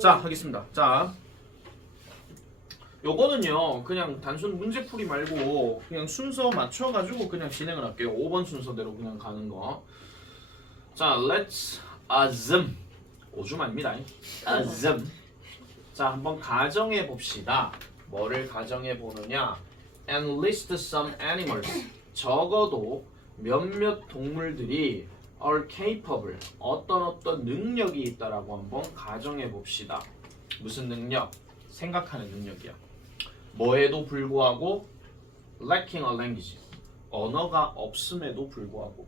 자, 하겠습니다. 자, 요거는요 그냥 단순 문제풀이 말고 그냥 순서 맞춰가지고 그냥 진행을 할게요. 5번 순서대로 그냥 가는 거. 자, let's assume. 오줌 아닙니다. assume. 자, 한번 가정해 봅시다. 뭐를 가정해 보느냐? And list some animals. 적어도 몇몇 동물들이 are capable. 어떤 능력이 있다라고 한번 가정해 봅시다. 무슨 능력? 생각하는 능력이야. 뭐에도 불구하고 lacking a language. 언어가 없음에도 불구하고.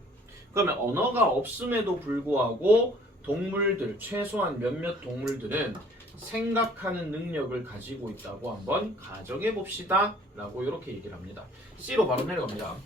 그러면 언어가 없음에도 불구하고 동물들, 최소한 몇몇 동물들은 생각하는 능력을 가지고 있다고 한번 가정해 봅시다 라고 이렇게 얘기를 합니다. C로 바로 내려갑니다.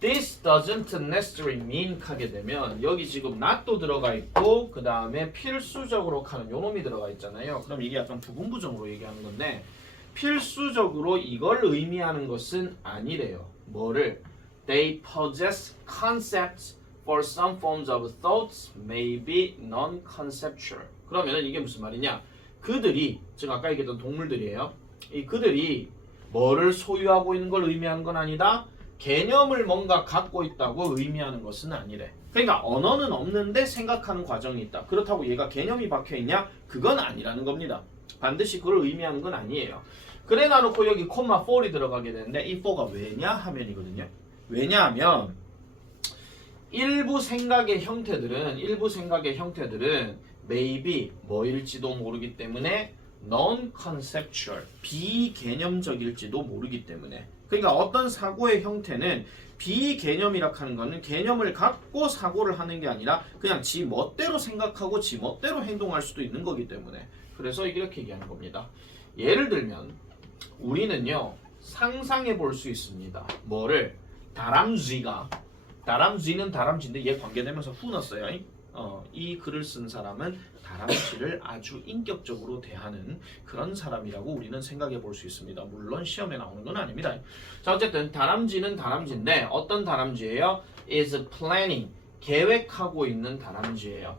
This doesn't necessarily mean 하게 되면 여기 지금 not도 들어가 있고 그 다음에 필수적으로 하는 요놈이 들어가 있잖아요. 그럼 이게 약간 부분부정으로 얘기하는 건데 필수적으로 이걸 의미하는 것은 아니래요. 뭐를? They possess concepts for some forms of thoughts may be non-conceptual. 그러면 이게 무슨 말이냐? 그들이, 즉 아까 얘기했던 동물들이에요. 이 그들이 뭐를 소유하고 있는 걸 의미하는 건 아니다. 개념을 뭔가 갖고 있다고 의미하는 것은 아니래. 그러니까 언어는 없는데 생각하는 과정이 있다. 그렇다고 얘가 개념이 박혀있냐? 그건 아니라는 겁니다. 반드시 그걸 의미하는 건 아니에요. 그래 놔놓고 여기 콤마 4이 들어가게 되는데 이 4가 왜냐 하면이거든요. 왜냐하면 일부 생각의 형태들은 maybe 뭐일지도 모르기 때문에 non-conceptual, 비개념적일지도 모르기 때문에. 그러니까 어떤 사고의 형태는 비개념이라 하는 거는 개념을 갖고 사고를 하는 게 아니라 그냥 지 멋대로 생각하고 지 멋대로 행동할 수도 있는 거기 때문에. 그래서 이렇게 얘기하는 겁니다. 예를 들면 우리는요 상상해 볼 수 있습니다. 뭐를? 다람쥐는 다람쥐인데 얘 관계되면서 후 넣었어요. 이 글을 쓴 사람은 다람쥐를 아주 인격적으로 대하는 그런 사람이라고 우리는 생각해 볼 수 있습니다. 물론 시험에 나오는 건 아닙니다. 자, 어쨌든 다람쥐는 다람쥐인데 어떤 다람쥐예요? is planning, 계획하고 있는 다람쥐예요.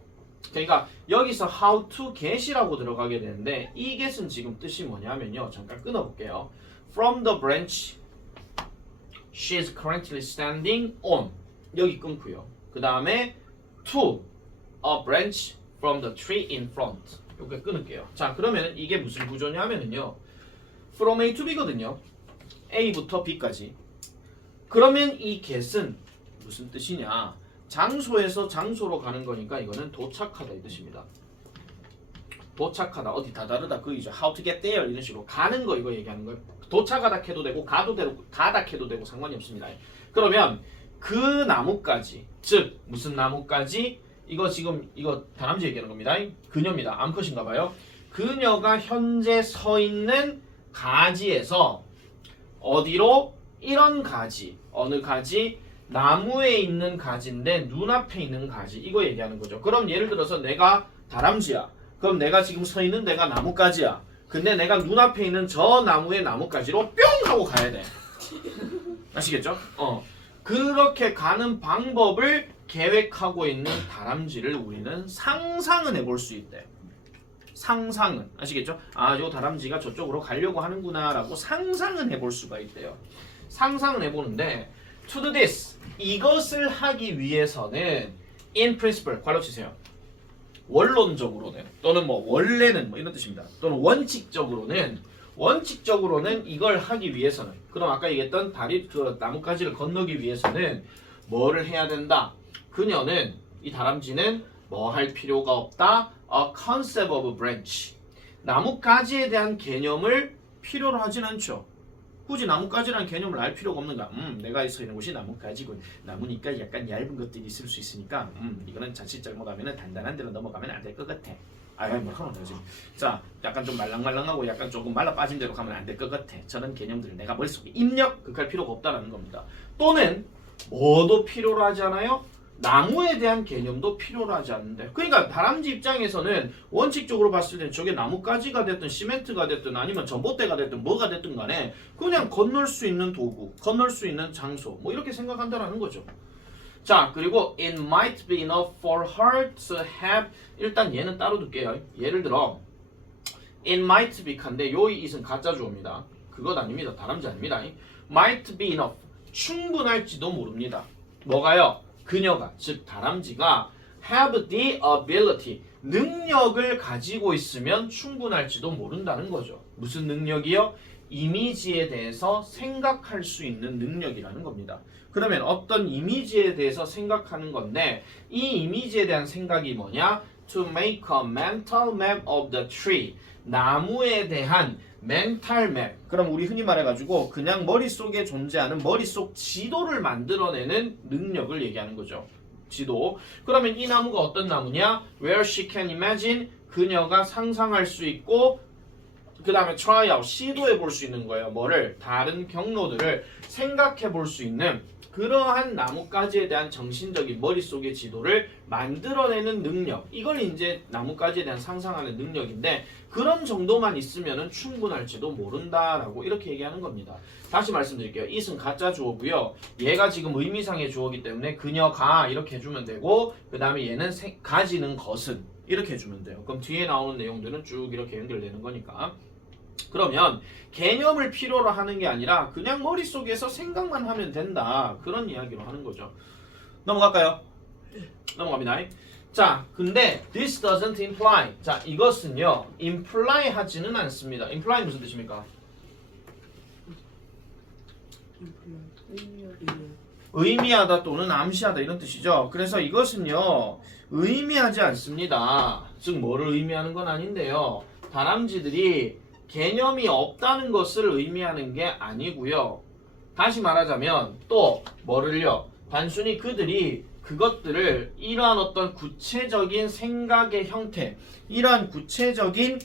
그러니까 여기서 how to get이라고 들어가게 되는데 이 get은 지금 뜻이 뭐냐면요. 잠깐 끊어볼게요. From the branch she is currently standing on. 여기 끊고요. 그 다음에 to a branch from the tree in front. 여기 끊을게요. 자, 그러면 이게 무슨 구조냐면요. from A to B거든요. A부터 B까지. 그러면 이 get은 무슨 뜻이냐? 장소에서 장소로 가는 거니까 이거는 도착하다 이 뜻입니다. 도착하다, 어디 다다르다 그이죠. How to get there 이런 식으로 가는 거 이거 얘기하는 거예요. 도착하다 해도 되고 가다 해도 되고 상관이 없습니다. 그러면 그 나무까지, 즉 무슨 나무까지? 이거 지금 이거 다람쥐 얘기하는 겁니다. 그녀입니다. 암컷인가 봐요. 그녀가 현재 서 있는 가지에서 어디로? 이런 가지. 어느 가지? 나무에 있는 가지인데 눈앞에 있는 가지. 이거 얘기하는 거죠. 그럼 예를 들어서 내가 다람쥐야. 그럼 내가 지금 서 있는 데가 나무가지야. 근데 내가 눈앞에 있는 저 나무의 나무가지로 뿅 하고 가야 돼. 아시겠죠? 그렇게 가는 방법을 계획하고 있는 다람쥐를 우리는 상상은 해볼 수 있대. 상상은. 아시겠죠? 아, 요 다람쥐가 저쪽으로 가려고 하는구나 라고 상상은 해볼 수가 있대요. 상상은 해보는데 to do this, 이것을 하기 위해서는 in principle, 괄호 치세요. 원론적으로는 또는 뭐 원래는 뭐 이런 뜻입니다. 또는 원칙적으로는 이걸 하기 위해서는, 그럼 아까 얘기했던 다리 그 나뭇가지를 건너기 위해서는 뭐를 해야 된다? 그녀는, 이 다람쥐는 뭐 할 필요가 없다? A concept of branch. 나뭇가지에 대한 개념을 필요로 하진 않죠. 굳이 나뭇가지라는 개념을 알 필요가 없는가? 내가 서 있는 곳이 나뭇가지군. 나무니까 약간 얇은 것들이 있을 수 있으니까 이거는 자칫 잘못하면 단단한 데로 넘어가면 안 될 것 같아. 뭐 하는 거지. 자, 약간 좀 말랑말랑하고 약간 조금 말라 빠진 데로 가면 안 될 것 같아. 저는 개념들을 내가 머릿속에 입력할 필요가 없다라는 겁니다. 또는 뭐도 필요로 하지 않아요? 나무에 대한 개념도 필요로 하지 않는데. 그러니까 다람쥐 입장에서는 원칙적으로 봤을 때 저게 나뭇가지가 됐든 시멘트가 됐든 아니면 전봇대가 됐든 뭐가 됐든 간에 그냥 건널 수 있는 도구, 건널 수 있는 장소 뭐 이렇게 생각한다라는 거죠. 자, 그리고 it might be enough for her to have, 일단 얘는 따로 둘게요. 예를 들어 it might be 칸데 요 it은 가짜 주어입니다. 그것 아닙니다. 다람쥐 아닙니다. might be enough 충분할지도 모릅니다. 뭐가요? 그녀가 즉 다람쥐가 have the ability 능력을 가지고 있으면 충분할지도 모른다는 거죠. 무슨 능력이요? 이미지에 대해서 생각할 수 있는 능력이라는 겁니다. 그러면 어떤 이미지에 대해서 생각하는 건데 이 이미지에 대한 생각이 뭐냐? To make a mental map of the tree. 나무에 대한 멘탈 맵. 그럼 우리 흔히 말해가지고 그냥 머릿속에 존재하는 머릿속 지도를 만들어내는 능력을 얘기하는 거죠. 지도. 그러면 이 나무가 어떤 나무냐? Where she can imagine. 그녀가 상상할 수 있고 그 다음에 try out. 시도해 볼 수 있는 거예요. 뭐를? 다른 경로들을 생각해 볼 수 있는 그러한 나뭇가지에 대한 정신적인 머릿속의 지도를 만들어내는 능력. 이걸 이제 나뭇가지에 대한 상상하는 능력인데 그런 정도만 있으면 충분할지도 모른다라고 이렇게 얘기하는 겁니다. 다시 말씀드릴게요. it은 가짜 주어고요. 얘가 지금 의미상의 주어이기 때문에 그녀가 이렇게 해주면 되고 그 다음에 얘는 가지는 것은 이렇게 해주면 돼요. 그럼 뒤에 나오는 내용들은 쭉 이렇게 연결되는 거니까. 그러면 개념을 필요로 하는 게 아니라 그냥 머릿속에서 생각만 하면 된다. 그런 이야기로 하는 거죠. 넘어갈까요? 넘어갑니다. 자, 근데 this doesn't imply. 자, 이것은요. imply 하지는 않습니다. imply 무슨 뜻입니까? 의미하다 또는 암시하다 이런 뜻이죠. 그래서 이것은요. 의미하지 않습니다. 즉 뭐를 의미하는 건 아닌데요. 다람쥐들이 개념이 없다는 것을 의미하는 게 아니고요. 다시 말하자면 또 뭐를요? 단순히 그들이 그것들을 이러한 어떤 구체적인 생각의 형태, 이러한 구체적인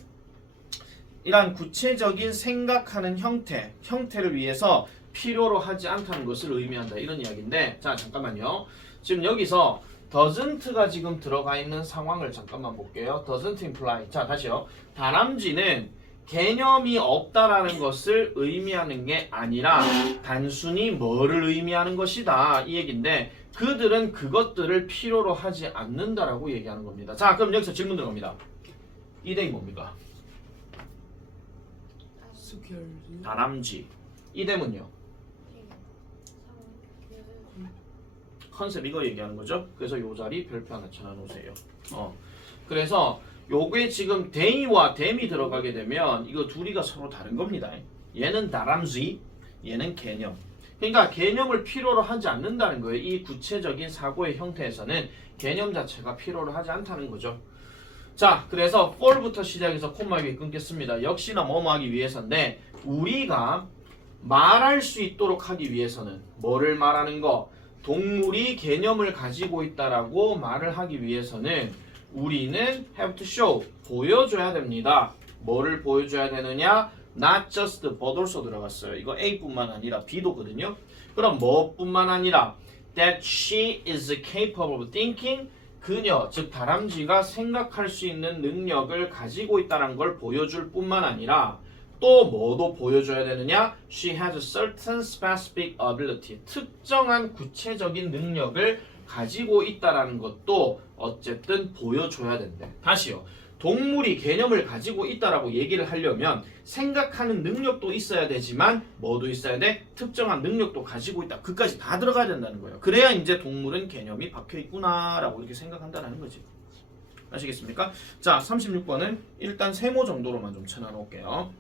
생각하는 형태를 위해서 필요로 하지 않다는 것을 의미한다. 이런 이야기인데 자 잠깐만요. 지금 여기서 doesn't가 지금 들어가 있는 상황을 잠깐만 볼게요. doesn't imply. 자 다시요. 다람쥐는 개념이 없다라는 것을 의미하는 게 아니라 단순히 뭐를 의미하는 것이다 이 얘기인데 그들은 그것들을 필요로 하지 않는다라고 얘기하는 겁니다. 자 그럼 여기서 질문 들어갑니다. 이 대이 뭡니까? 다람쥐. 이 대문요? 컨셉 이거 얘기하는 거죠. 그래서 요 자리 별표 하나 쳐놔놓으세요. 그래서 요게 지금 they와 them이 들어가게 되면 이거 둘이가 서로 다른 겁니다. 얘는 다람쥐, 얘는 개념. 그러니까 개념을 필요로 하지 않는다는 거예요. 이 구체적인 사고의 형태에서는 개념 자체가 필요로 하지 않다는 거죠. 자, 그래서 for부터 시작해서 콤마 위에 끊겠습니다. 역시나 뭐뭐 하기 위해서인데 우리가 말할 수 있도록 하기 위해서는 뭐를 말하는 거? 동물이 개념을 가지고 있다라고 말을 하기 위해서는 우리는 have to show 보여줘야 됩니다. 뭐를 보여줘야 되느냐? Not just but also 들어갔어요. 이거 A뿐만 아니라 B도거든요. 그럼 뭐뿐만 아니라 that she is capable of thinking 그녀 즉 다람쥐가 생각할 수 있는 능력을 가지고 있다는 걸 보여줄 뿐만 아니라 또 뭐도 보여줘야 되느냐? She has a certain specific ability 특정한 구체적인 능력을 가지고 있다라는 것도 어쨌든 보여줘야 된대. 다시요. 동물이 개념을 가지고 있다라고 얘기를 하려면 생각하는 능력도 있어야 되지만 뭐도 있어야 돼? 특정한 능력도 가지고 있다. 그까지 다 들어가야 된다는 거예요. 그래야 이제 동물은 개념이 박혀 있구나라고 이렇게 생각한다는 거지. 아시겠습니까? 자, 36번은 일단 세모 정도로만 좀 쳐놔놓을게요.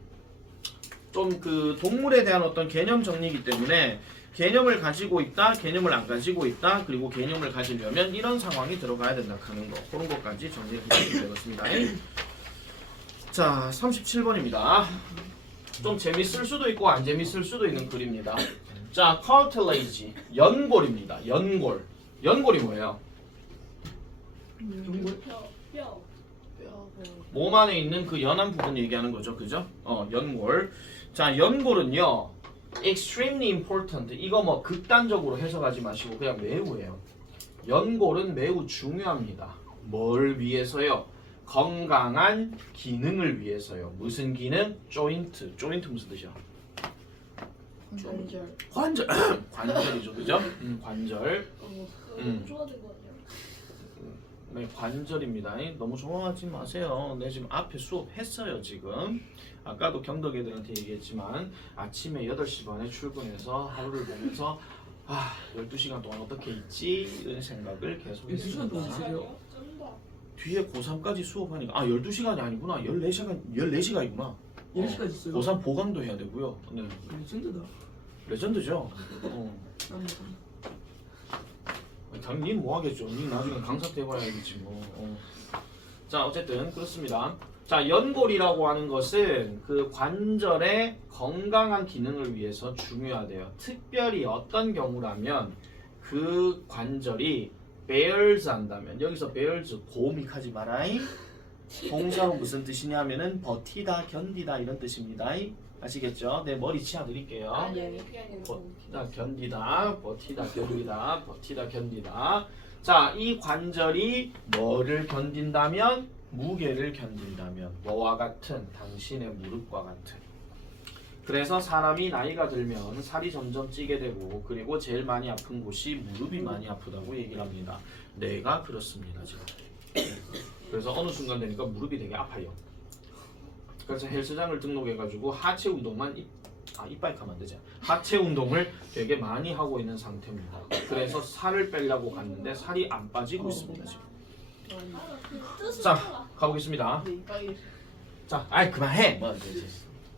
좀 그 동물에 대한 어떤 개념 정리이기 때문에 개념을 가지고 있다, 개념을 안 가지고 있다, 그리고 개념을 가지려면 이런 상황이 들어가야 된다 하는 거 그런 것까지 정리를 해주시면 되겠습니다. 자, 37번입니다. 좀 재밌을 수도 있고 안 재밌을 수도 있는 글입니다. 자, cartilage 연골입니다. 연골. 연골이 뭐예요? 뼈. 몸 안에 있는 그 연한 부분 얘기하는 거죠, 그죠? 연골. 자, 연골은요. extremely important. 이거 뭐 극단적으로 해석하지 마시고 그냥 매우예요. 연골은 매우 중요합니다. 뭘 위해서요? 건강한 기능을 위해서요. 무슨 기능? 조인트. 조인트 무슨 뜻이야? 관절. 관절. 관절이죠, 그죠? 관절. 좋아진 거 아니야? 네, 관절입니다. 너무 좋아하지 마세요. 네, 지금 앞에 수업했어요, 지금. 아까도 경덕 애들한테 얘기했지만 아침에 8시 반에 출근해서 하루를 보면서 12시간 동안 어떻게 있지? 이런 생각을 계속 12시간 동안 했습니다. 있으세요? 뒤에 고3까지 수업하니까 12시간이 아니구나. 14시간이구나. 10시까지 있어요? 고3 보강도 해야 되고요. 네. 레전드다. 레전드죠. 난 당연히 뭐 하겠죠. 니 나중에 강사 때 해봐야겠지 뭐. 자, 어쨌든 그렇습니다. 자, 연골이라고 하는 것은 그 관절의 건강한 기능을 위해서 중요하대요. 특별히 어떤 경우라면 그 관절이 bears 한다면, 여기서 bears 고음익하지 마라잉. 동사로 무슨 뜻이냐면은 버티다, 견디다 이런 뜻입니다. 아시겠죠? 네, 머리 치아 드릴게요. 버티다, 견디다, 버티다, 견디다, 버티다, 견디다. 자, 이 관절이 뭐를 견딘다면? 무게를 견딘다면. 뭐와 같은? 당신의 무릎과 같은. 그래서 사람이 나이가 들면 살이 점점 찌게 되고, 그리고 제일 많이 아픈 곳이 무릎이 많이 아프다고 얘기를 합니다. 내가 그렇습니다, 지금. 그래서 어느 순간 되니까 무릎이 되게 아파요. 그래서 헬스장을 등록해가지고 하체 운동만 이빨 가면 안 되죠. 하체 운동을 되게 많이 하고 있는 상태입니다. 그래서 살을 빼려고 갔는데 살이 안 빠지고 있습니다, 지금. 자, 가보겠습니다. 자, 그만해. 뭐 이제.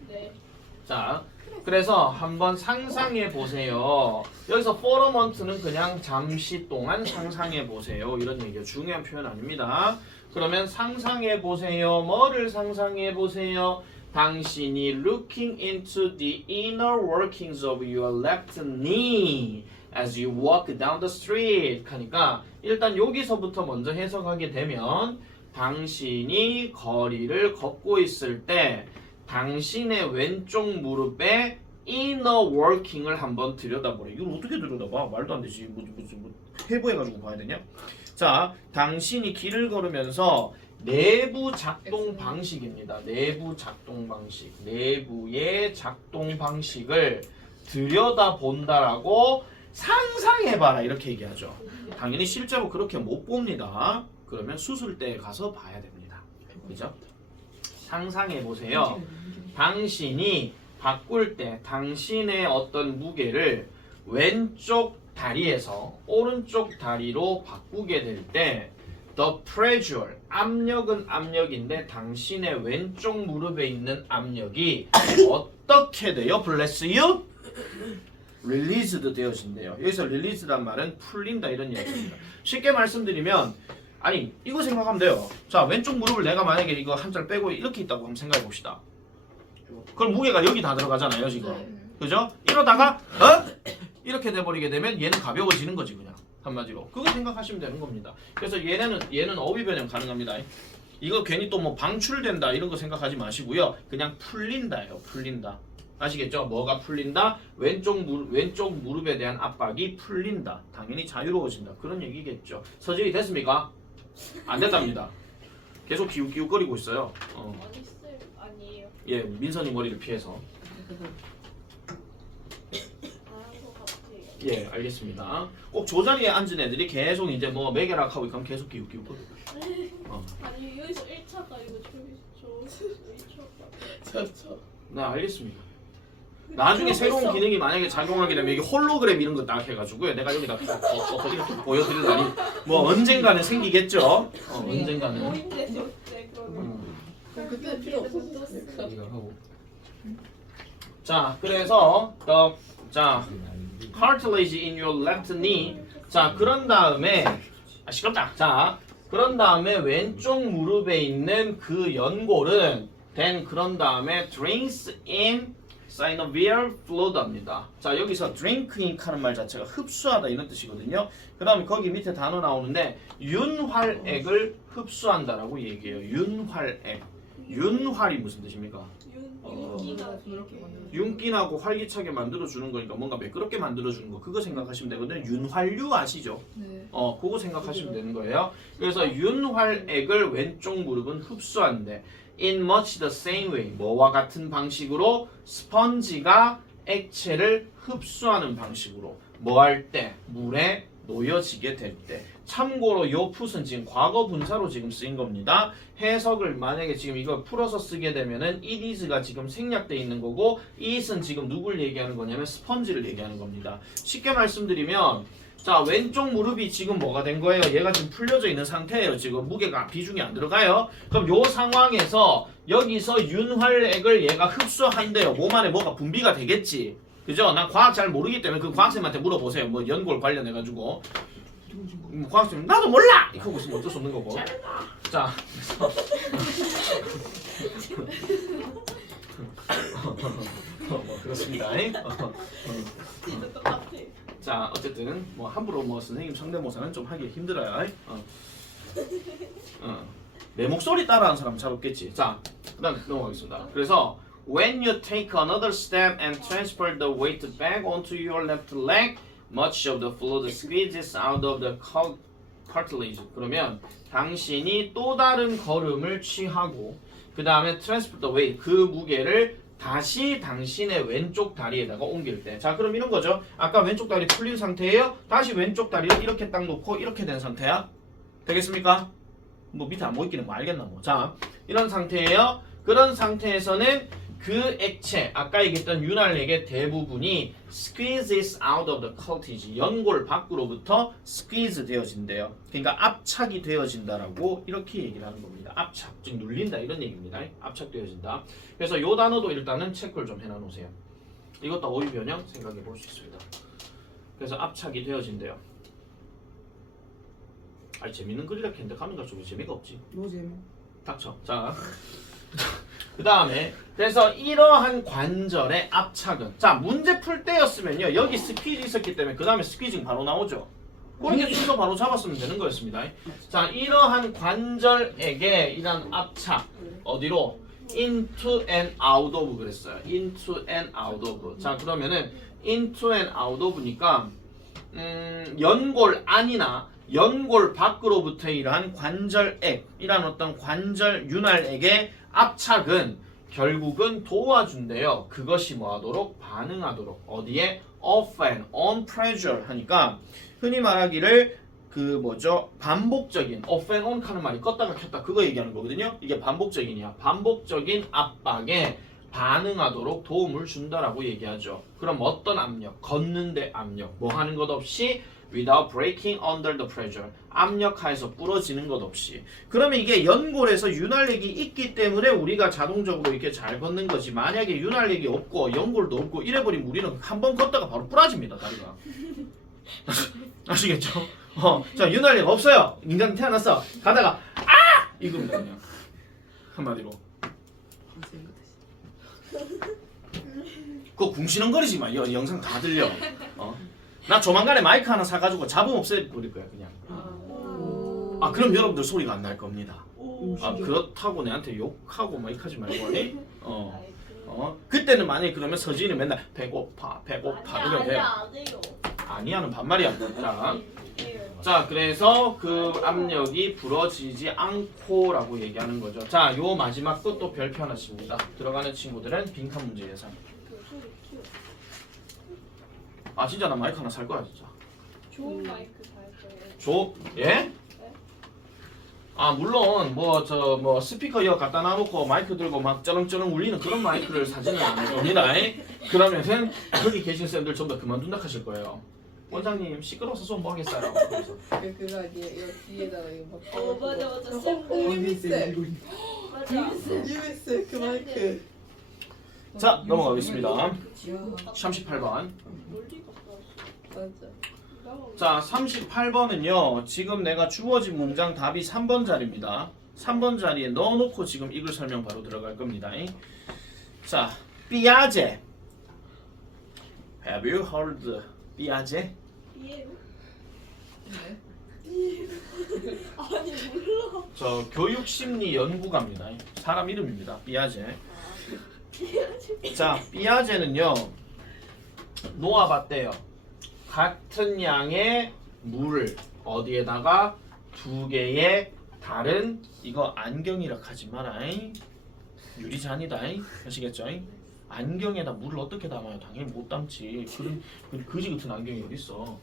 네. 자, 그래서 한번 상상해 보세요. 여기서 for a month는 그냥 잠시 동안 상상해 보세요. 이런 얘기예요. 중요한 표현 아닙니다. 그러면 상상해 보세요. 뭐를 상상해 보세요? 당신이 looking into the inner workings of your left knee as you walk down the street. 하니까 일단 여기서부터 먼저 해석하게 되면 당신이 거리를 걷고 있을 때 당신의 왼쪽 무릎에 inner working을 한번 들여다보래. 이걸 어떻게 들여다봐? 말도 안 되지. 뭐 해부해가지고 봐야 되냐? 자, 당신이 길을 걸으면서 내부 작동 방식입니다. 내부 작동 방식. 내부의 작동 방식을 들여다본다라고 상상해봐라. 이렇게 얘기하죠. 당연히 실제로 그렇게 못 봅니다. 그러면 수술대에 가서 봐야 됩니다. 그죠? 상상해보세요. 당신이 바꿀 때 당신의 어떤 무게를 왼쪽 다리에서 오른쪽 다리로 바꾸게 될 때 the pressure, 압력은 압력인데 당신의 왼쪽 무릎에 있는 압력이 어떻게 돼요? Bless you? released 되어진대요. 여기서 release란 말은 풀린다 이런 얘기입니다. 쉽게 말씀드리면 아니 이거 생각하면 돼요. 자, 왼쪽 무릎을 내가 만약에 이거 한 짤 빼고 이렇게 있다고 한번 생각해 봅시다. 그럼 무게가 여기 다 들어가잖아요 지금. 그죠? 이러다가 이렇게 돼버리게 되면 얘는 가벼워지는 거지 그냥 한마디로. 그거 생각하시면 되는 겁니다. 그래서 얘는 어휘 변형 가능합니다. 이거 괜히 또 뭐 방출된다 이런 거 생각하지 마시고요. 그냥 풀린다예요. 풀린다. 아시겠죠? 뭐가 풀린다? 왼쪽 무릎에 대한 압박이 풀린다. 당연히 자유로워진다. 그런 얘기겠죠. 서질이 됐습니까? 안 됐답니다. 계속 기웃기웃거리고 있어요. 아니 쌤 아니에요. 예, 민선이 머리를 피해서. 아는 것 같아요. 예, 알겠습니다. 꼭 저 자리에 앉은 애들이 계속 이제 뭐 매개락 하고 있으면 계속 기웃기웃거리고. 아니 여기서 1차가 이거 저 2차가. 네, 알겠습니다. 나중에 새로운 기능이 만약에 작용하게 되면 이게 홀로그램 이런 거 딱 해가지고요. 내가 여기다 이렇게 보여드릴 날이 뭐 언젠가는 생기겠죠. 언젠가는. 모임대 때 그러면. 그때 필요 없었어. 이거 하고. 자, 그래서 자, cartilage in your left knee. 자, 그런 다음에 시끄럽다. 자, 그런 다음에 왼쪽 무릎에 있는 그 연골은 그런 다음에 drinks in synovial fluid입니다. 자, 여기서 drinking 하는 말 자체가 흡수하다 이런 뜻이거든요. 그 다음에 거기 밑에 단어 나오는데 윤활액을 흡수한다라고 얘기해요. 윤활액. 윤활이 무슨 뜻입니까? 윤기가 윤기나고 활기차게 만들어주는 거니까 뭔가 매끄럽게 만들어주는 거 그거 생각하시면 되거든요. 윤활유 아시죠? 네. 그거 생각하시면 되는 거예요. 그래서 윤활액을 왼쪽 무릎은 흡수한대. In much the same way. 뭐와 같은 방식으로 스펀지가 액체를 흡수하는 방식으로 뭐 할 때? 물에 놓여지게 될 때. 참고로 요 풋은 지금 과거 분사로 지금 쓰인 겁니다. 해석을 만약에 지금 이걸 풀어서 쓰게 되면은 it is가 지금 생략돼 있는 거고 it은 지금 누굴 얘기하는 거냐면 스펀지를 얘기하는 겁니다. 쉽게 말씀드리면 자 왼쪽 무릎이 지금 뭐가 된 거예요? 얘가 지금 풀려져 있는 상태예요. 지금 무게가 비중이 안 들어가요. 그럼 요 상황에서 여기서 윤활액을 얘가 흡수한대요. 몸 안에 뭐가 분비가 되겠지. 그죠? 난 과학 잘 모르기 때문에 그 과학생한테 물어보세요. 뭐 연골 관련해가지고 과학생 나도 몰라! 이러고 있으면 어쩔 수 없는 거고. 자 그래서 뭐 그렇습니다. 진짜 똑같아. 자 어쨌든 뭐 함부로 뭐 선생님 성대모사는 좀 하기 힘들어요. 내 목소리 따라하는 사람 잘 없겠지. 자 그다음 넘어가겠습니다. 그래서 when you take another step and transfer the weight back onto your left leg, much of the fluid squeezes out of the cartilage. 그러면 당신이 또 다른 걸음을 취하고 그 다음에 transfer the weight 그 무게를 다시 당신의 왼쪽 다리에다가 옮길 때. 자 그럼 이런 거죠. 아까 왼쪽 다리 풀린 상태예요. 다시 왼쪽 다리를 이렇게 딱 놓고 이렇게 된 상태야. 되겠습니까? 뭐 밑에 안 보이기는 뭐 알겠나 뭐. 자 이런 상태예요. 그런 상태에서는 그 액체, 아까 얘기했던 윤활액의 대부분이 squeezes out of the cartilage, 연골 밖으로부터 squeeze 되어진대요. 그러니까 압착이 되어진다라고 이렇게 얘기를 하는 겁니다. 압착, 즉 눌린다 이런 얘기입니다. 압착되어진다. 그래서 요 단어도 일단은 체크를 좀 해놔놓으세요. 이것도 어휘 변형 생각해 볼 수 있습니다. 그래서 압착이 되어진대요. 아니 재밌는 글이라 했는데 가면 갈수록 재미가 없지. 노잼. 닥쳐. 자. 그 다음에 그래서 이러한 관절의 압착은 자 문제 풀 때였으면요 여기 스퀴즈 있었기 때문에 그 다음에 스퀴징 바로 나오죠. 그렇게 순서 바로 잡았으면 되는 거였습니다. 자 이러한 관절에게 이런 압착 어디로 into and out of 그랬어요. into and out of. 자 그러면은 into and out of니까 연골 안이나 연골 밖으로부터 이러한 관절액 이란 어떤 관절 윤활액의 압착은 결국은 도와준대요. 그것이 뭐하도록 반응하도록 어디에 off and on pressure 하니까 흔히 말하기를 그 뭐죠 반복적인 off and on 하는 말이 껐다가 켰다 그거 얘기하는 거거든요. 이게 반복적인이야. 반복적인 압박에 반응하도록 도움을 준다라고 얘기하죠. 그럼 어떤 압력? 걷는데 압력. 뭐 하는 것 없이 without breaking under the pressure. 압력하에서 부러지는 것 없이. 그러면 이게 연골에서 윤활액이 있기 때문에 우리가 자동적으로 이렇게 잘 걷는 거지. 만약에 윤활액이 없고 연골도 없고 이래버리면 우리는 한 번 걷다가 바로 부러집니다. 다리가. 아시겠죠? 자 윤활액 없어요. 인간 태어났어. 가다가 아! 이겁니다 그냥. 한마디로. 그거 궁시렁거리지 마. 이 영상 다 들려. 나 조만간에 마이크 하나 사가지고 잡음 없애버릴 거야 그냥. 아 그럼 여러분들 소리가 안 날 겁니다. 아 그렇다고 내한테 욕하고 막 이렇게 하지 말고 하니? 그때는 만약에 그러면 서진이 맨날 배고파 이러면 돼. 아니요. 아니야는 반말이야. 자 그래서 그 압력이 부러지지 않고라고 얘기하는 거죠. 자 요 마지막 것도 별표 하나씩입니다. 들어가는 친구들은 빈칸 문제 예상. 아 진짜 나 마이크 하나 살 거야 진짜. 좋은 마이크 살 거예요. 예? 아 물론 뭐 스피커 이어 갖다 놔놓고 마이크 들고 막 쩌렁쩌렁 울리는 그런 마이크를 사지는 않을 겁니다. 그러면은 여기 계신 쌤들 전부 다 그만둔다 하실 거예요. 원장님 시끄러워서 좀 뭐 하겠어요. 그래서. 그거 아니에요. 이거 뒤에다가 이거 막. 맞아. 유미스. 맞아. 유미스 그 마이크. 자 넘어가겠습니다. 이야, 38번. 멀리 갔다 왔어. 맞아. 자 38번은요 지금 내가 주어진 문장 답이 3번 자리입니다. 3번 자리에 넣어놓고 지금 이글 설명 바로 들어갈 겁니다. 자 삐아제 Have you heard 삐아제? 이해요? 네. 아니 몰라. 저 교육심리 연구가입니다. 사람 이름입니다. 삐아제. 자 삐아제는요 놓아봤대요. 같은 양의 물을 어디에다가 두 개의 다른 이거 안경이라 하지 마라. 유리잔이다. 아시겠죠? 안경에다 물을 어떻게 담아요? 당연히 못 담지. 그런 거지 같은 안경이 어딨어.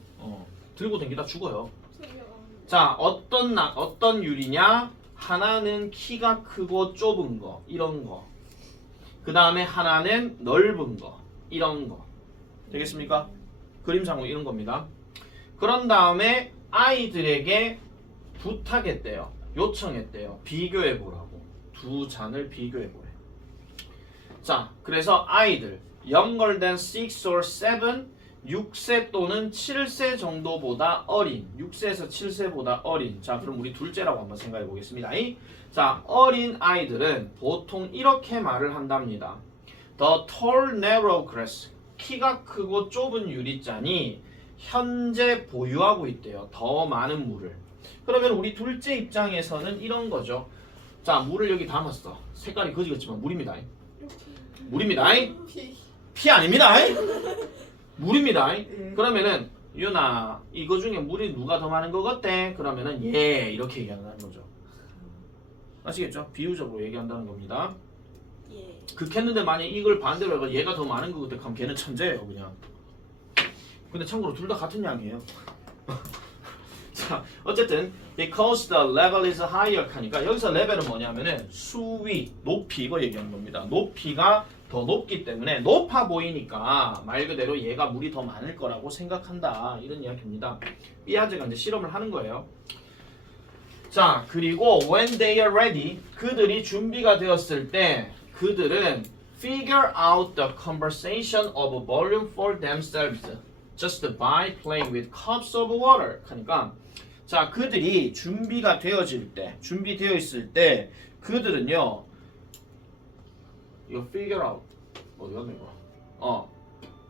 들고 다니다 죽어요. 생겨. 자, 어떤 유리냐? 하나는 키가 크고 좁은 거, 이런 거. 그 다음에 하나는 넓은 거, 이런 거. 되겠습니까? 그림상으로 이런 겁니다. 그런 다음에 아이들에게 부탁했대요. 요청했대요. 비교해 보라고. 두 잔을 비교해 보래. 자, 그래서 아이들 younger than 6 or 7, 6세 또는 7세 정도보다 어린, 6세에서 7세보다 어린. 자, 그럼 우리 둘째라고 한번 생각해 보겠습니다. 자, 어린 아이들은 보통 이렇게 말을 한답니다. The tall narrow grass, 키가 크고 좁은 유리잔이 현재 보유하고 있대요. 더 많은 물을. 그러면 우리 둘째 입장에서는 이런 거죠. 자, 물을 여기 담았어. 색깔이 거지 같지만 물입니다. 물입니다. 피 아닙니다. 물입니다. 그러면은 유나 이거 중에 물이 누가 더 많은 것 같대? 그러면은 예 이렇게 얘기한다는 거죠. 아시겠죠? 비유적으로 얘기한다는 겁니다. 예. 극했는데 만약 이걸 반대로 해서 얘가 더 많은 것 같아 그럼 걔는 천재예요 그냥. 근데 참고로 둘 다 같은 양이에요. 자, 어쨌든 because the level is higher 하니까 여기서 레벨은 뭐냐면은 수위, 높이 이거 얘기하는 겁니다. 높이가 더 높기 때문에 높아 보이니까 말 그대로 얘가 물이 더 많을 거라고 생각한다 이런 이야기입니다. 삐아제가 이제 실험을 하는 거예요. 자, 그리고 when they are ready 그들이 준비가 되었을 때 그들은 figure out the conversation of volume for themselves just by playing with cups of water 하니까 자, 그들이 준비가 되어질 때 준비되어 있을 때 그들은요 이거 figure out 어디 갔네 이거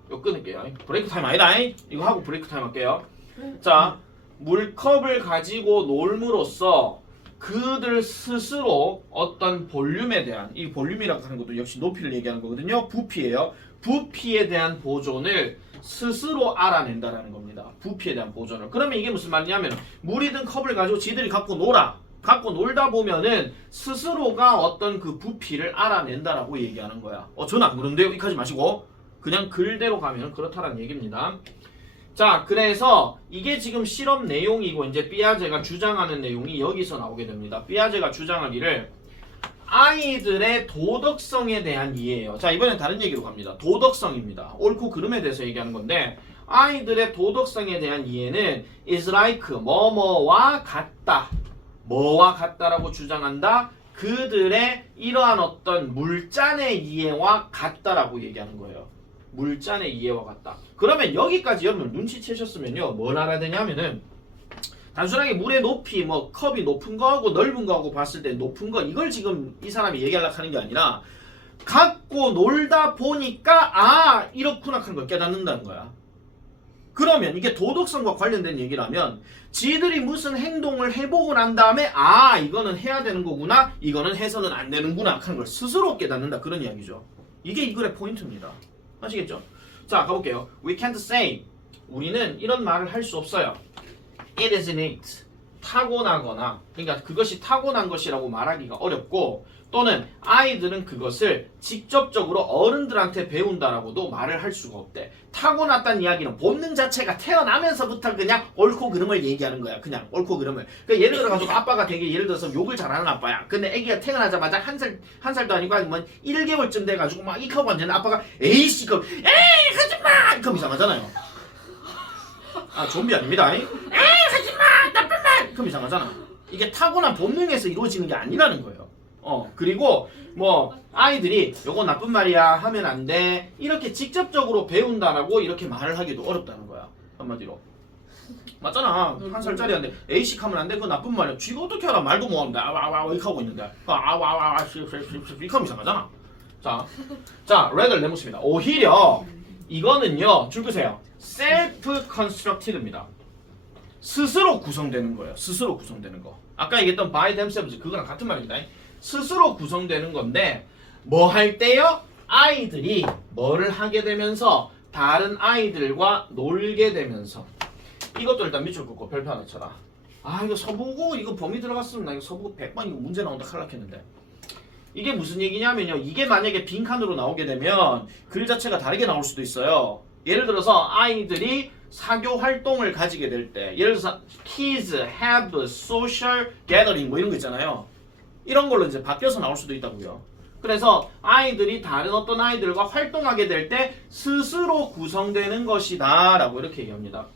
이거 끊을게요. 브레이크 타임 아니다. 이거 하고 브레이크 타임 할게요. 자, 물컵을 가지고 놀므로써 그들 스스로 어떤 볼륨에 대한 이 볼륨이라고 하는 것도 역시 높이를 얘기하는 거거든요. 부피예요. 부피에 대한 보존을 스스로 알아낸다라는 겁니다. 부피에 대한 보존을. 그러면 이게 무슨 말이냐면 물이 든 컵을 가지고 지들이 갖고 놀아. 갖고 놀다 보면은 스스로가 어떤 그 부피를 알아낸다라고 얘기하는 거야. 저는 안 그런데요. 이렇게 하지 마시고 그냥 글대로 가면 그렇다라는 얘기입니다. 자, 그래서 이게 지금 실험 내용이고 이제 삐아제가 주장하는 내용이 여기서 나오게 됩니다. 삐아제가 주장하기를 아이들의 도덕성에 대한 이해예요. 자, 이번엔 다른 얘기로 갑니다. 도덕성입니다. 옳고 그름에 대해서 얘기하는 건데 아이들의 도덕성에 대한 이해는 is like 뭐뭐와 같다. 뭐와 같다라고 주장한다. 그들의 이러한 어떤 물잔의 이해와 같다라고 얘기하는 거예요. 물잔의 이해와 같다. 그러면 여기까지 여러분 눈치채셨으면요. 뭘 알아야 되냐면은 단순하게 물의 높이 뭐 컵이 높은 거하고 넓은 거하고 봤을 때 높은 거 이걸 지금 이 사람이 얘기하려고 하는 게 아니라 갖고 놀다 보니까 이렇구나 하는 걸 깨닫는다는 거야. 그러면 이게 도덕성과 관련된 얘기라면 지들이 무슨 행동을 해보고 난 다음에 이거는 해야 되는 거구나 이거는 해서는 안 되는구나 하는 걸 스스로 깨닫는다 그런 이야기죠. 이게 이 글의 포인트입니다. 아시겠죠? 자, 가볼게요. We can't say 우리는 이런 말을 할 수 없어요. It is innate 타고나거나 그러니까 그것이 타고난 것이라고 말하기가 어렵고 또는 아이들은 그것을 직접적으로 어른들한테 배운다라고도 말을 할 수가 없대. 타고났다는 이야기는 본능 자체가 태어나면서부터 그냥 옳고 그름을 얘기하는 거야. 그냥 옳고 그름을. 그러니까 예를 들어가지고 아빠가 되게 예를 들어서 욕을 잘하는 아빠야. 근데 아기가 태어나자마자 한 살도 아니고 뭐 1개월쯤 돼가지고 막 이카고 왔는데 아빠가 에이씨 그 에이 하지마 이거 이상하잖아요. 좀비 아닙니다. 에이 하지마 나쁜 말 그럼 이상하잖아. 이게 타고난 본능에서 이루어지는 게 아니라는 거예요. 그리고 뭐 아이들이 요거 나쁜 말이야 하면 안 돼 이렇게 직접적으로 배운다라고 이렇게 말을 하기도 어렵다는 거야. 한마디로 맞잖아. 한 살짜리한테 에이식 하면 안 돼 그거 나쁜 말이야. 쥐가 어떻게 알아. 말도 못하는데 이렇게 하고 있는데 이렇게 하면 이상하잖아. 자 레드를 내놓습니다. 오히려 이거는요 줄 끄세요. 셀프 컨스트럭티드입니다. 스스로 구성되는 거예요. 스스로 구성되는 거. 아까 얘기했던 by themselves 그거랑 같은 말입니다. 스스로 구성되는 건데 뭐 할 때요? 아이들이 뭐를 하게 되면서 다른 아이들과 놀게 되면서 이것도 일단 밑줄 긋고 별표 하나 쳐라. 이거 서부고 이거 범위 들어갔으면 나 이거 서부고 100번 이거 문제 나온다 탈락했는데 이게 무슨 얘기냐면요. 이게 만약에 빈칸으로 나오게 되면 글 자체가 다르게 나올 수도 있어요. 예를 들어서 아이들이 사교 활동을 가지게 될 때 예를 들어서 kids have social gathering 뭐 이런 거 있잖아요. 이런 걸로 이제 바뀌어서 나올 수도 있다고요. 그래서 아이들이 다른 어떤 아이들과 활동하게 될 때 스스로 구성되는 것이다 라고 이렇게 얘기합니다.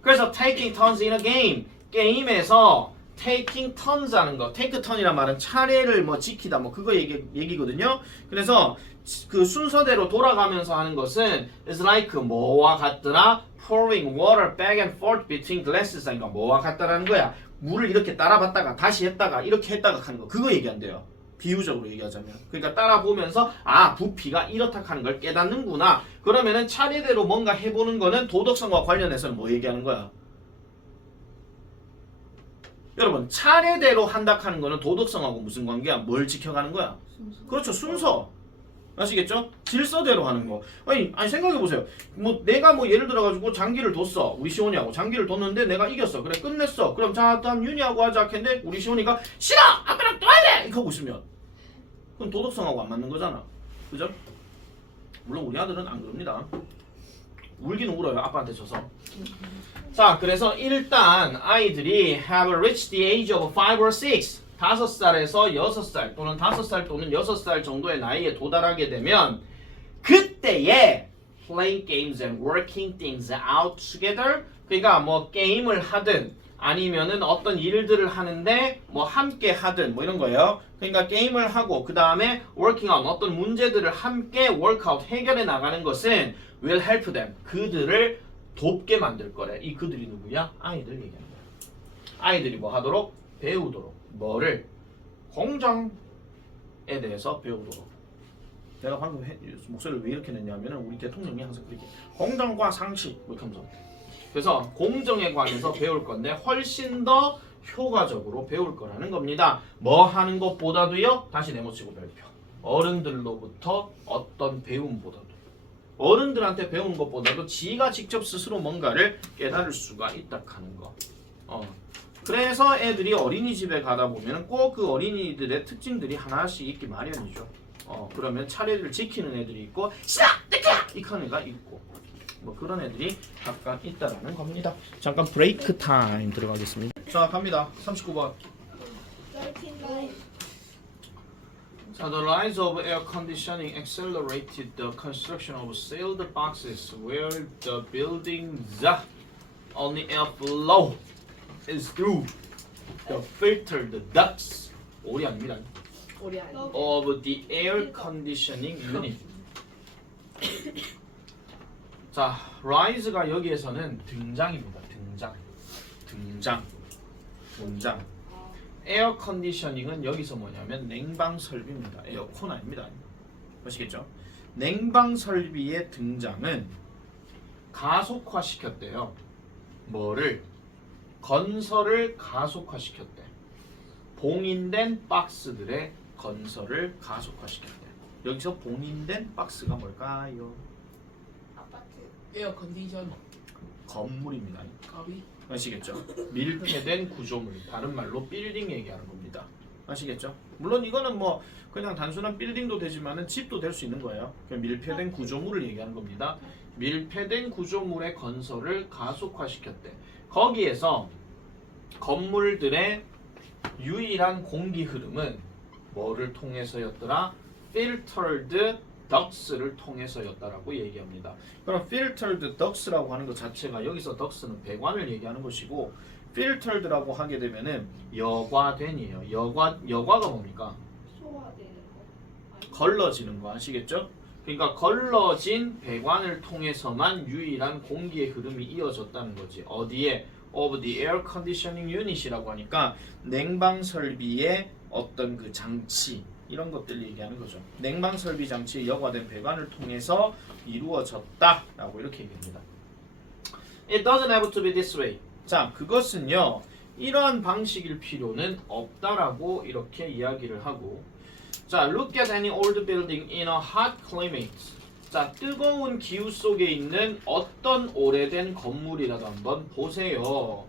그래서 taking turns in a game 게임에서 taking turns 하는 거 take turn이란 말은 차례를 뭐 지키다 뭐 그거 얘기거든요. 그래서 그 순서대로 돌아가면서 하는 것은 is like 뭐와 같더라 pouring water back and forth between glasses 하니까 뭐와 같다라는 거야. 물을 이렇게 따라봤다가 다시 했다가 이렇게 했다가 하는 거 그거 얘기한대요. 비유적으로 얘기하자면 그러니까 따라 보면서 아 부피가 이렇다 하는 걸 깨닫는구나. 그러면은 차례대로 뭔가 해보는 거는 도덕성과 관련해서는 뭐 얘기하는 거야? 여러분 차례대로 한다 하는 거는 도덕성하고 무슨 관계야? 뭘 지켜가는 거야? 그렇죠 순서 아시겠죠? 질서대로 하는 거. 아니 생각해보세요. 뭐 내가 뭐 예를 들어가지고 장기를 뒀어. 우리 시온이하고 장기를 뒀는데 내가 이겼어. 그래 끝냈어. 그럼 자 다음 윤희하고 하자 했는데 우리 시온이가 싫어! 아빠랑 또 해야 돼! 이렇게 하고 있으면 그럼 도덕성하고 안 맞는 거잖아. 그죠? 물론 우리 아들은 안 그럽니다. 울기는 울어요. 아빠한테 져서. 자 그래서 일단 아이들이 have reached the age of 5 or 6 5살에서 6살 또는 5살 또는 6살 정도의 나이에 도달하게 되면 그때에 playing games and working things out together 그러니까 뭐 게임을 하든 아니면은 어떤 일들을 하는데 뭐 함께 하든 뭐 이런 거예요. 그러니까 게임을 하고 그 다음에 working on 어떤 문제들을 함께 workout 해결해 나가는 것은 will help them 그들을 돕게 만들 거래. 이 그들이 누구야? 아이들 얘기하는 거야. 아이들이 뭐 하도록? 배우도록. 뭐를? 공정에 대해서 배우도록. 내가 방금 목소리를 왜 이렇게 냈냐면 우리 대통령이 항상 그렇게 공정과 상식 뭐 이렇게 하면서 그래서 공정에 관해서 배울 건데 훨씬 더 효과적으로 배울 거라는 겁니다. 뭐 하는 것보다도요. 다시 네모치고 별표. 어른들로부터 어떤 배움보다도 어른들한테 배우는 것보다도 지가 직접 스스로 뭔가를 깨달을 수가 있다 하는 거. 그래서 애들이 어린이집에 가다 보면 꼭 그 어린이들의 특징들이 하나씩 있기 마련이죠. 그러면 차례를 지키는 애들이 있고 싫어! 내꺼야! 이 큰 애가 있고 뭐 그런 애들이 각각 있다라는 겁니다. 잠깐 브레이크 타임 들어가겠습니다. 자 갑니다. 39번. 39. So the rise of air conditioning accelerated the construction of sealed boxes where the building's only airflow is through the filtered ducts. 오리 아닙니다. 우리 아니. Of the air conditioning unit. 자, rise가 여기에서는 등장입니다. 등장. 에어 컨디셔닝은 여기서 뭐냐면 냉방 설비입니다. 에어컨 아닙니다. 아시겠죠? 냉방 설비의 등장은 가속화시켰대요. 뭐를? 건설을 가속화시켰대. 봉인된 박스들의 건설을 가속화시켰대. 여기서 봉인된 박스가 뭘까요? 아파트. 에어 컨디션 건물입니다. 가비 아시겠죠? 밀폐된 구조물, 다른 말로 빌딩 얘기하는 겁니다. 아시겠죠? 물론 이거는 뭐 그냥 단순한 빌딩도 되지만은 집도 될 수 있는 거예요. 그냥 밀폐된 구조물을 얘기하는 겁니다. 밀폐된 구조물의 건설을 가속화시켰대. 거기에서 건물들의 유일한 공기 흐름은 뭐를 통해서였더라? filtered ducts를 통해서였다라고 얘기합니다. 그럼 filtered ducts라고 하는 것 자체가 여기서 ducts는 배관을 얘기하는 것이고 filtered라고 하게 되면은 여과된이에요. 여과가 뭡니까? 소화되는 거. 아니, 걸러지는 거 아시겠죠? 그러니까 걸러진 배관을 통해서만 유일한 공기의 흐름이 이어졌다는 거지. 어디에? of the air conditioning unit이라고 하니까 냉방 설비의 어떤 그 장치 이런 것들을 얘기하는 거죠. 냉방 설비 장치의 여과된 배관을 통해서 이루어졌다라고 이렇게 얘기합니다. It doesn't have to be this way. 자, 그것은요. 이러한 방식일 필요는 없다라고 이렇게 이야기를 하고 자, look at any old building in a hot climate. 자, 뜨거운 기후 속에 있는 어떤 오래된 건물이라도 한번 보세요.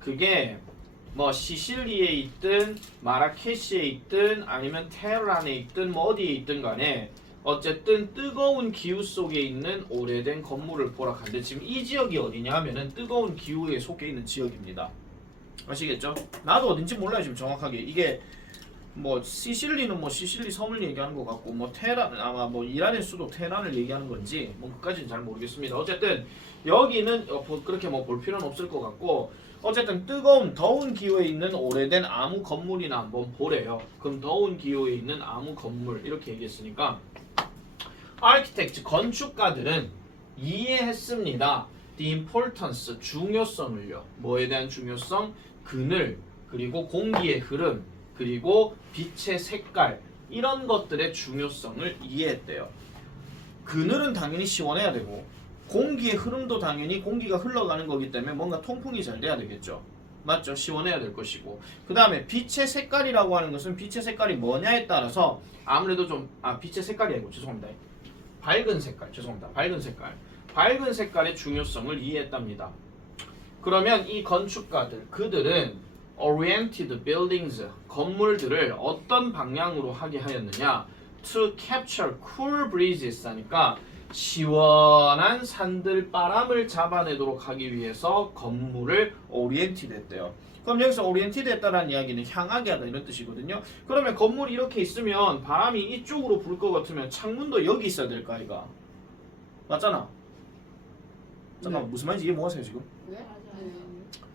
그게 뭐 시실리에 있든 마라케시에 있든 아니면 테헤란에 있든 뭐 어디에 있든 간에 어쨌든 뜨거운 기후 속에 있는 오래된 건물을 보라 하는데 지금 이 지역이 어디냐 하면은 뜨거운 기후에 속해 있는 지역입니다. 아시겠죠? 나도 어딘지 몰라요 지금 정확하게. 이게 뭐 시실리는 뭐 시실리 섬을 얘기하는 것 같고 뭐 테헤란 아마 뭐 이란의 수도 테헤란을 얘기하는 건지 뭐 그까지는 잘 모르겠습니다. 어쨌든 여기는 그렇게 뭐 볼 필요는 없을 것 같고 어쨌든 뜨거운 더운 기후에 있는 오래된 아무 건물이나 한번 보래요. 그럼 더운 기후에 있는 아무 건물 이렇게 얘기했으니까 아키텍트 건축가들은 이해했습니다. The importance 중요성을요. 뭐에 대한 중요성? 그늘 그리고 공기의 흐름 그리고 빛의 색깔 이런 것들의 중요성을 이해했대요. 그늘은 당연히 시원해야 되고 공기의 흐름도 당연히 공기가 흘러가는 거기 때문에 뭔가 통풍이 잘 돼야 되겠죠. 맞죠? 시원해야 될 것이고 그 다음에 빛의 색깔이라고 하는 것은 빛의 색깔이 뭐냐에 따라서 아무래도 좀 빛의 색깔이 아니고 죄송합니다. 밝은 색깔 죄송합니다. 밝은 색깔의 중요성을 이해했답니다. 그러면 이 건축가들 그들은 oriented buildings 건물들을 어떤 방향으로 하게 하였느냐 to capture cool breezes 하니까 시원한 산들 바람을 잡아내도록 하기 위해서 건물을 oriented 했대요. 그럼 여기서 oriented 했다라는 이야기는 향하게 하다 이런 뜻이거든요. 그러면 건물이 이렇게 있으면 바람이 이쪽으로 불 것 같으면 창문도 여기 있어야 될까 아이가? 맞잖아. 잠깐만 네. 무슨 말인지 이해 못하세요 지금? 네?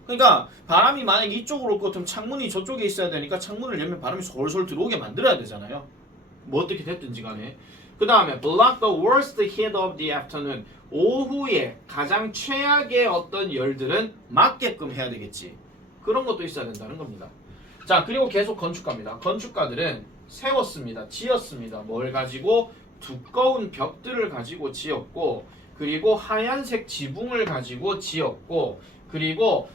그러니까 바람이 만약에 이쪽으로 올 것 같으면 창문이 저쪽에 있어야 되니까 창문을 열면 바람이 솔솔 들어오게 만들어야 되잖아요. 뭐 어떻게 됐든지 간에. 그 다음에 block the worst heat of the afternoon 오후에 가장 최악의 어떤 열들은 막게끔 해야 되겠지. 그런 것도 있어야 된다는 겁니다. 자 그리고 계속 건축가입니다. 건축가들은 세웠습니다. 지었습니다. 뭘 가지고? 두꺼운 벽들을 가지고 지었고 그리고 하얀색 지붕을 가지고 지었고 그리고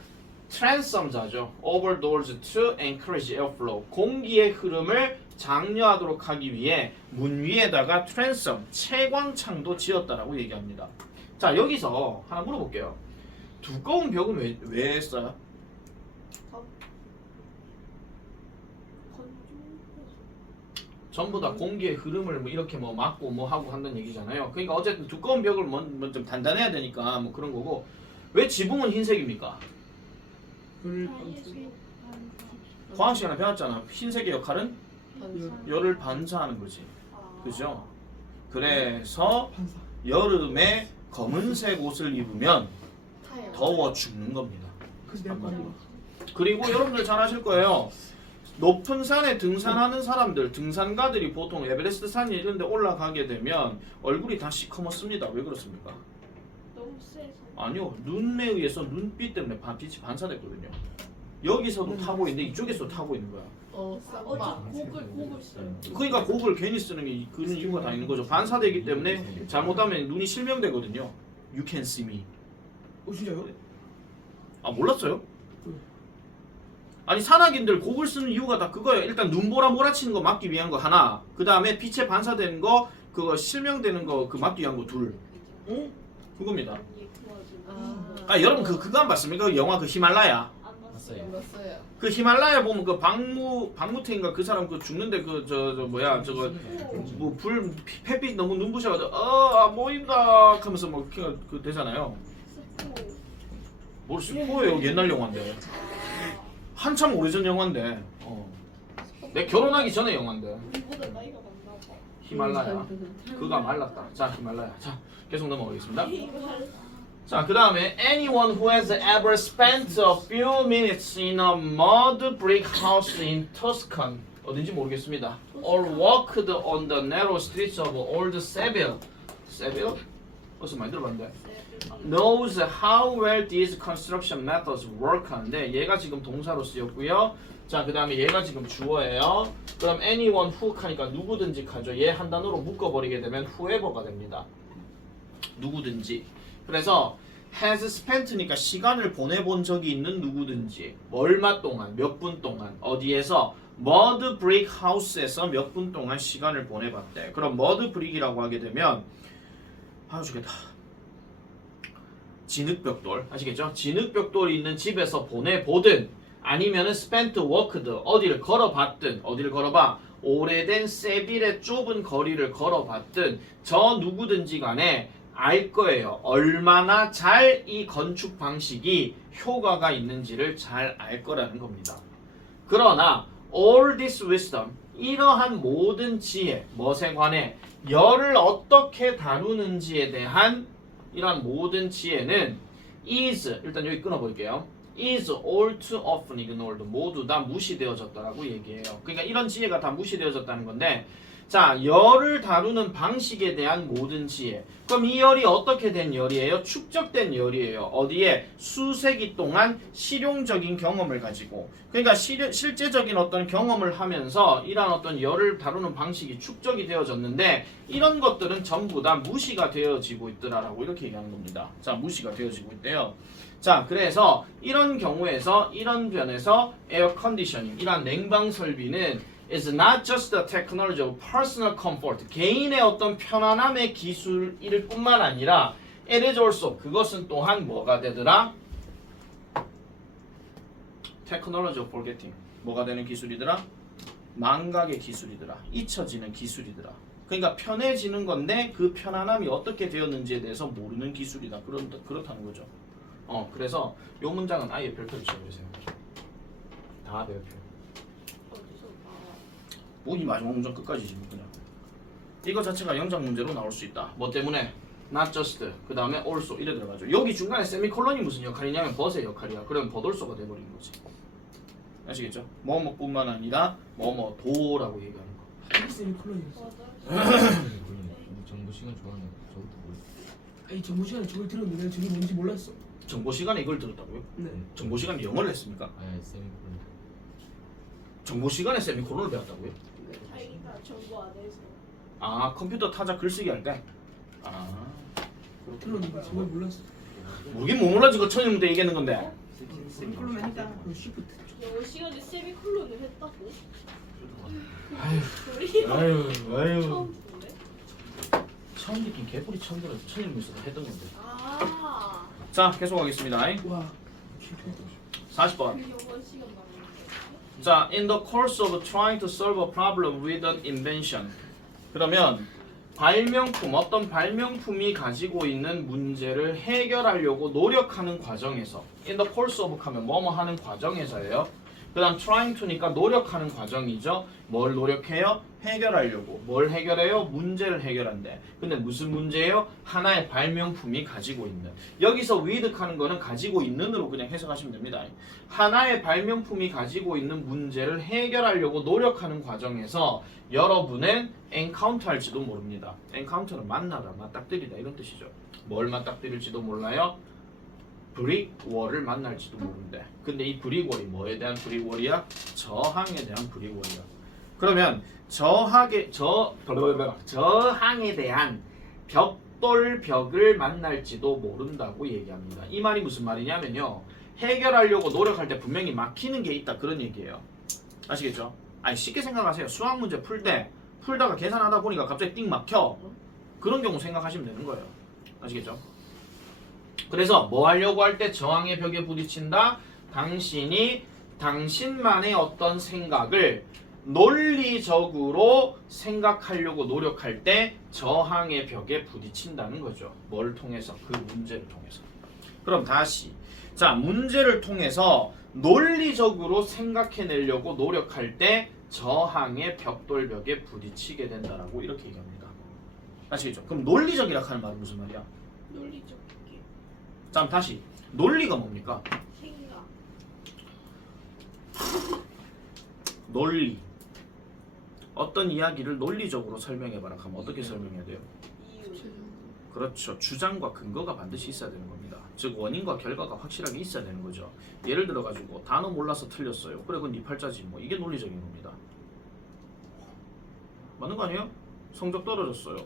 transom자죠. over doors to encourage airflow 공기의 흐름을 장려하도록 하기 위해 문 위에다가 transom 채광창도 지었다라고 얘기합니다. 자 여기서 하나 물어볼게요. 두꺼운 벽은 왜 했어요? 전부 다 공기의 흐름을 뭐 이렇게 뭐 막고 뭐 하고 한다는 얘기잖아요. 그러니까 어쨌든 두꺼운 벽을 좀 단단해야 되니까 뭐 그런 거고 왜 지붕은 흰색입니까? 과학 시간에 배웠잖아. 흰색의 역할은 열을 반사하는 거지. 그죠? 그래서 판사. 여름에 검은색 옷을 입으면 타요. 더워 죽는 겁니다. 그래서 내가 빨리 그리고 여러분들 잘 아실 거예요. 높은 산에 등산하는 사람들, 등산가들이 보통 에베레스트 산 이런 데 올라가게 되면 얼굴이 다 시커멓습니다. 왜 그렇습니까? 너무 세서. 아니요. 눈에 의해서 눈빛 때문에 빛이 반사됐거든요. 여기서도 타고 있는데 이쪽에서도 타고 있는 거야. 쌍바. 곡을 써요. 그러니까 곡을 괜히 쓰는 게 그런 이유가 다 있는 거죠. 반사되기 때문에 잘못하면 눈이 실명되거든요. You can see me. 진짜요? 아 몰랐어요? 아니 산악인들 곡을 쓰는 이유가 다 그거예요. 일단 눈보라 몰아치는 거 막기 위한 거 하나. 그 다음에 빛에 반사되는 거 그거 실명되는 거 그 막기 위한 거 둘. 어? 그겁니다. 아 여러분 그거 안 봤습니까? 그 영화 그 히말라야. 안 봤어요. 봤어요. 봤어요. 그 히말라야 보면 그 박무태인가 그 사람 그 죽는데 그 저 뭐야 저거 뭐 불 햇빛 너무 눈부셔가지고 안 보인다 하면서 뭐 그 되잖아요. 스포. 뭘 스포예요? 옛날 영화인데. 한참 오래전 영화인데. 내 결혼하기 전에 영화인데. 우리보다 나이가 많나 봐. 히말라야. 그가 말랐다. 자 히말라야. 자 계속 넘어가겠습니다. 이거 자 그 다음에 anyone who has ever spent a few minutes in a mud brick house in Tuscan 어딘지 모르겠습니다. or walked on the narrow streets of old Seville. Seville? 어디서 많이 들어봤는데. knows how well these construction methods work 하는데 얘가 지금 동사로 쓰였고요. 자 그 다음에 얘가 지금 주어예요. 그럼 anyone who 하니까 누구든지 가죠. 얘 한 단어로 묶어버리게 되면 whoever가 됩니다. 누구든지. 그래서 has spent니까 시간을 보내본 적이 있는 누구든지 얼마 동안 몇 분 동안 어디에서 mud brick house에서 몇 분 동안 시간을 보내봤대. 그럼 mud brick이라고 하게 되면 죽겠다. 진흙벽돌 아시겠죠? 진흙벽돌이 있는 집에서 보내보든 아니면은 spent walked 어디를 걸어봤든 어디를 걸어봐 오래된 세빌의 좁은 거리를 걸어봤든 저 누구든지 간에 알 거예요. 얼마나 잘 이 건축 방식이 효과가 있는지를 잘 알 거라는 겁니다. 그러나 all this wisdom, 이러한 모든 지혜, 멋에 관해 열을 어떻게 다루는지에 대한 이러한 모든 지혜는 is, 일단 여기 끊어볼게요. is all too often ignored, 모두 다 무시되어졌다라고 얘기해요. 그러니까 이런 지혜가 다 무시되어졌다는 건데, 자, 열을 다루는 방식에 대한 모든 지혜. 그럼 이 열이 어떻게 된 열이에요? 축적된 열이에요. 어디에? 수세기 동안 실용적인 경험을 가지고. 그러니까 실제적인 어떤 경험을 하면서 이러한 어떤 열을 다루는 방식이 축적이 되어졌는데, 이런 것들은 전부 다 무시가 되어지고 있더라라고 이렇게 얘기하는 겁니다. 자, 무시가 되어지고 있대요. 자, 그래서 이런 경우에서, 이런 면에서 에어 컨디셔닝, 이러한 냉방 설비는 is not just the technology of personal comfort, 개인의 어떤 편안함의 기술일 뿐만 아니라 it is also, 그것은 또한 뭐가 되더라? technology of forgetting, 뭐가 되는 기술이더라? 망각의 기술이더라. 잊혀지는 기술이더라. 그러니까 편해지는 건데 그 편안함이 어떻게 되었는지에 대해서 모르는 기술이다. 그렇다는 거죠. 그래서 요 문장은 아예 별표를 지어주세요. 다 별표. 어디서 나와? 뭐 이 마지막 문장 끝까지 지금 그냥 이거 자체가 영작 문제로 나올 수 있다. 뭐 때문에? not just, 그 다음에 also 이래 들어가죠. 여기 중간에 세미콜론이 무슨 역할이냐면 벗의 역할이야. 그러면 벗올소가 돼버리는 거지. 아시겠죠? 뭐뭐뿐만 아니라 뭐뭐도라고 얘기하는 거. 쌤이 콜론이었어. 맞아. 정보 시간 좋아하는 저부터 몰라. 아니 정보 시간에 저걸 들었는데 저게 뭔지 몰랐어. 정보 시간에 이걸 들었다고요? 네. 정보 시간에 영어를 했습니까? 아예 세미콜론. 정보 시간에 세미콜론을 배웠다고요? 다행이다. 정보 안 해서. 아, 컴퓨터 타자 글쓰기 할 때? 아, 들었는데 저걸 몰랐어. 모르긴 못 몰라지. 그 천연문제 얘기하는 건데. 쌤 콜론 아니다. 쉬프트. 영어 시간에 세미콜론을 했다고? 아유, 처음 듣는데? 처음 느낀 개뿔이 처음 들어서 천연문제도 했던 건데. 아. 자, 계속하겠습니다. 와. 40번. 그 영어 시간 말하는 거. 자, in the course of trying to solve a problem with an invention. 그러면 발명품, 어떤 발명품이 가지고 있는 문제를 해결하려고 노력하는 과정에서, in the course of 하면 뭐뭐 하는 과정에서예요. 그 다음 trying to니까 노력하는 과정이죠. 뭘 노력해요? 해결하려고. 뭘 해결해요? 문제를 해결한대. 근데 무슨 문제예요? 하나의 발명품이 가지고 있는. 여기서 with 하는 거는 가지고 있는으로 그냥 해석하시면 됩니다. 하나의 발명품이 가지고 있는 문제를 해결하려고 노력하는 과정에서 여러분은 encounter 할지도 모릅니다. encounter는 만나다, 맞닥뜨리다 이런 뜻이죠. 뭘 맞닥뜨릴지도 몰라요? 브릭월을 만날지도 모른대. 근데 이 브릭월이 뭐에 대한 브릭월이야? 저항에 대한 브릭월이야. 그러면 저항에 대한 벽돌벽을 만날지도 모른다고 얘기합니다. 이 말이 무슨 말이냐면요, 해결하려고 노력할 때 분명히 막히는 게 있다 그런 얘기예요. 아시겠죠? 아니 쉽게 생각하세요. 수학 문제 풀다가 계산하다 보니까 갑자기 띵 막혀. 그런 경우 생각하시면 되는 거예요. 아시겠죠? 그래서 뭐 하려고 할 때 저항의 벽에 부딪힌다? 당신만의 어떤 생각을 논리적으로 생각하려고 노력할 때 저항의 벽에 부딪힌다는 거죠. 뭘 통해서? 그 문제를 통해서. 그럼 다시, 자, 문제를 통해서 논리적으로 생각해내려고 노력할 때 저항의 벽돌벽에 부딪히게 된다라고 이렇게 얘기합니다. 아시겠죠? 그럼 논리적이라 하는 말은 무슨 말이야? 논리적 자, 다시, 논리가 뭡니까? 생각. 논리. 어떤 이야기를 논리적으로 설명해봐라 하면 어떻게 설명해야 돼요? 이유. 그렇죠. 주장과 근거가 반드시 있어야 되는 겁니다. 즉 원인과 결과가 확실하게 있어야 되는 거죠. 예를 들어가지고 단어 몰라서 틀렸어요. 그래 그건 네 팔자지 뭐. 이게 논리적인 겁니다. 맞는 거 아니에요? 성적 떨어졌어요.